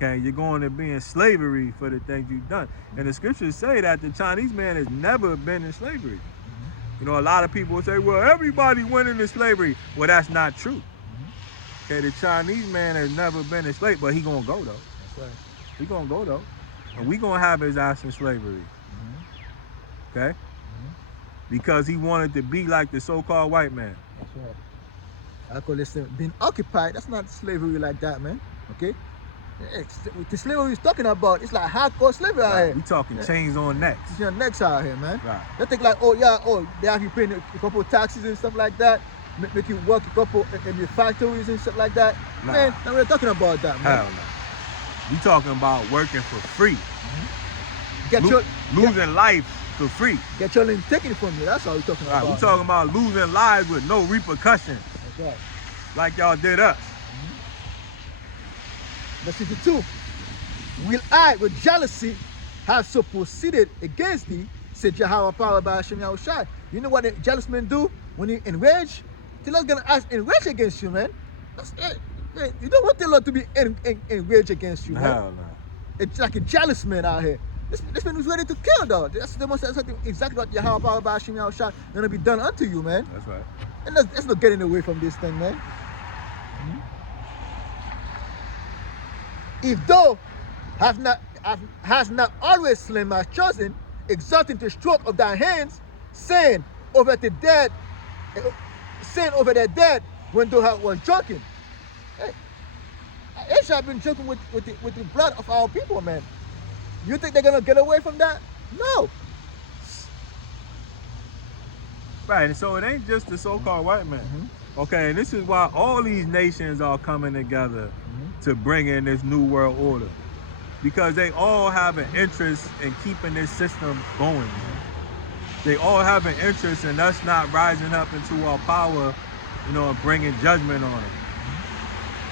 Okay, you're going to be in slavery for the things you've done. And the scriptures say that the Chinese man has never been in slavery. You know, a lot of people say, well, everybody went into slavery. Well, that's not true. Okay, the Chinese man has never been in slavery, but he gonna go though. That's right. He gonna go though. And we gonna have his ass in slavery. Okay? Because he wanted to be like the so-called white man. That's right. I call this being occupied. That's not slavery like that, man. Okay? The slavery he's talking about, it's like hardcore slavery out here. We talking chains on necks. It's your necks out here, man. Right. They think like, oh yeah, they have you paying a couple of taxes and stuff like that. Make you work a couple in the factories and stuff like that. Nah. Man, now we're talking about that, man. Hell no. We talking about working for free. Get Losing life for free. get your name taken from you. That's what we're talking Right. about. We talking about losing lives with no repercussions, That's right. like y'all did us. Verse 52. Will I with jealousy have so proceeded against thee, said Jehovah power by Hashem Yahushai. You know what a jealous man do when he enraged? The Lord's gonna ask enraged against you, man. That's it. Man, you don't want the Lord to be enraged against you, man. Hell no. It's like a jealous man out here. This man was ready to kill, though. That's exactly what Yahweh power by Hashem Yahushai gonna be done unto you, man. That's right. And that's not getting away from this thing, man. If thou has not always slain my chosen, exalting the stroke of thy hands, saying over the dead when thou was drunken. Hey, Asia have been drinking with the blood of our people, man. You think they're gonna get away from that? No. Right, and so it ain't just the so-called white man. Okay, and this is why all these nations are coming together to bring in this new world order. Because they all have an interest in keeping this system going. They all have an interest in us not rising up into our power, you know, and bringing judgment on them.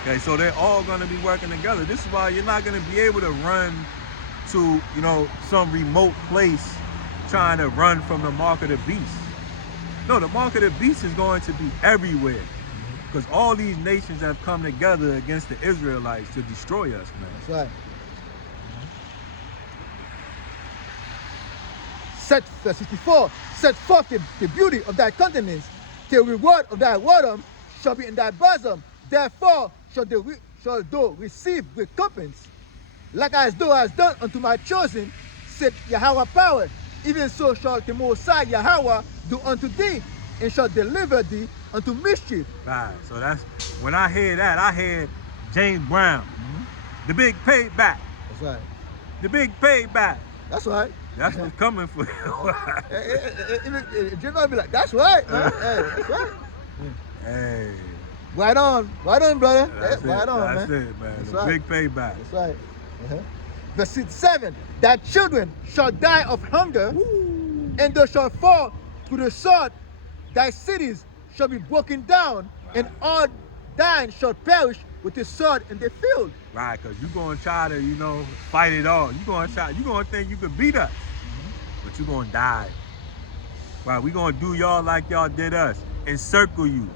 Okay, so they're all gonna be working together. This is why you're not gonna be able to run to, you know, some remote place trying to run from the mark of the beast. No, the mark of the beast is going to be everywhere. Because all these nations have come together against the Israelites to destroy us, man. That's right. Verse 54, set forth the beauty of thy countenance, the reward of thy wisdom shall be in thy bosom. Therefore shall thou receive recompense, like as thou hast done unto my chosen, said Yahweh power. Even so shall the Most High Yahweh do unto thee, and shall deliver thee unto mischief. Right, so that's, when I hear that, I hear James Brown, the big payback, That's right. the big payback. That's right. That's what's coming for you. Jim will be like, that's right, man. Hey, that's right. Hey, Right on, brother. that's Right it, on, that's man. it, man. That's The right. big payback. That's right. Verse 7, thy children shall die of hunger, and they shall fall to the sword. Thy cities shall be broken down, and all thine shall perish with the sword in the field. Right, because you're going to try to, you know, fight it all. You're going to think you could beat us, but you're going to die. Right, we're going to do y'all like y'all did us, encircle you,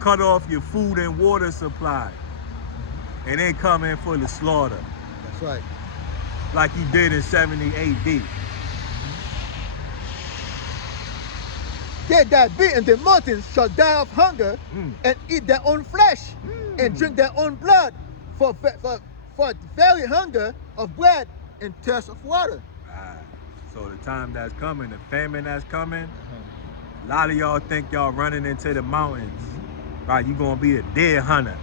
cut off your food and water supply, and then come in for the slaughter, That's right. like you did in 70 AD. They that be in the mountains shall die of hunger, and eat their own flesh, and drink their own blood, for very hunger of bread and thirst of water. Right. So the time that's coming, the famine that's coming, a lot of y'all think y'all running into the mountains. Right, you gonna be a deer hunter.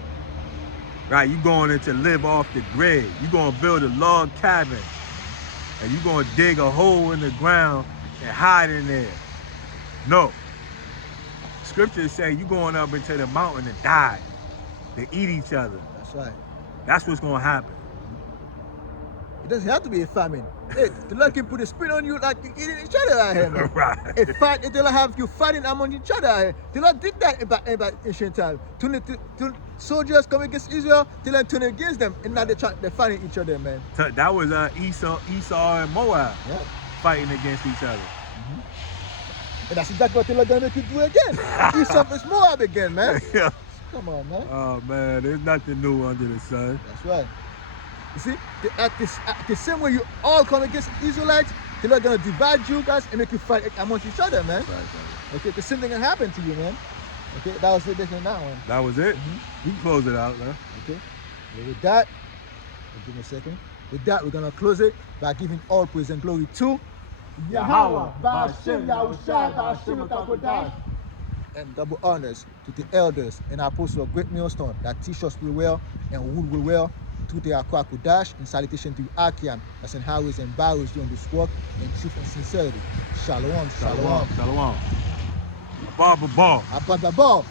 Right, you going in to live off the grid. You gonna build a log cabin, and you gonna dig a hole in the ground and hide in there. No. Scriptures say you going up into the mountain to die, to eat each other. That's right. That's what's gonna happen. It doesn't have to be a famine. Hey, the Lord can put a spin on you like you eating each other out here, man. Right. They'll have you fighting among each other out here. The Lord did that in ancient time. Soldiers come against Israel, they then turn against them, and now they're fighting each other, man. That was Esau and Moab fighting against each other. And that's exactly what the Lord gonna make you do again. Esau is Moab again, man. Yeah. Come on, man. Oh man, there's nothing new under the sun. That's right. You see, the same way you all come against Israelites, they're not gonna divide you guys and make you fight amongst each other, man. Right. Okay, the same thing can happen to you, man. Okay, that was it in that one. That was it. Mhm. We can close it out, man. Okay, and with that, give me a second. With that, we're gonna close it by giving all praise and glory to Yahweh, Ba'ashem, Yahushua, Ba'ashem, Takodash. and double honors to the elders and apostles of Great Millstone that teach us will well and would will well to the Akwa Kodash, in salutation to Akian that's in highways and byways doing this work in truth and sincerity. Shalom, shalom. Shalom. Abba, Abba. Abba, Abba.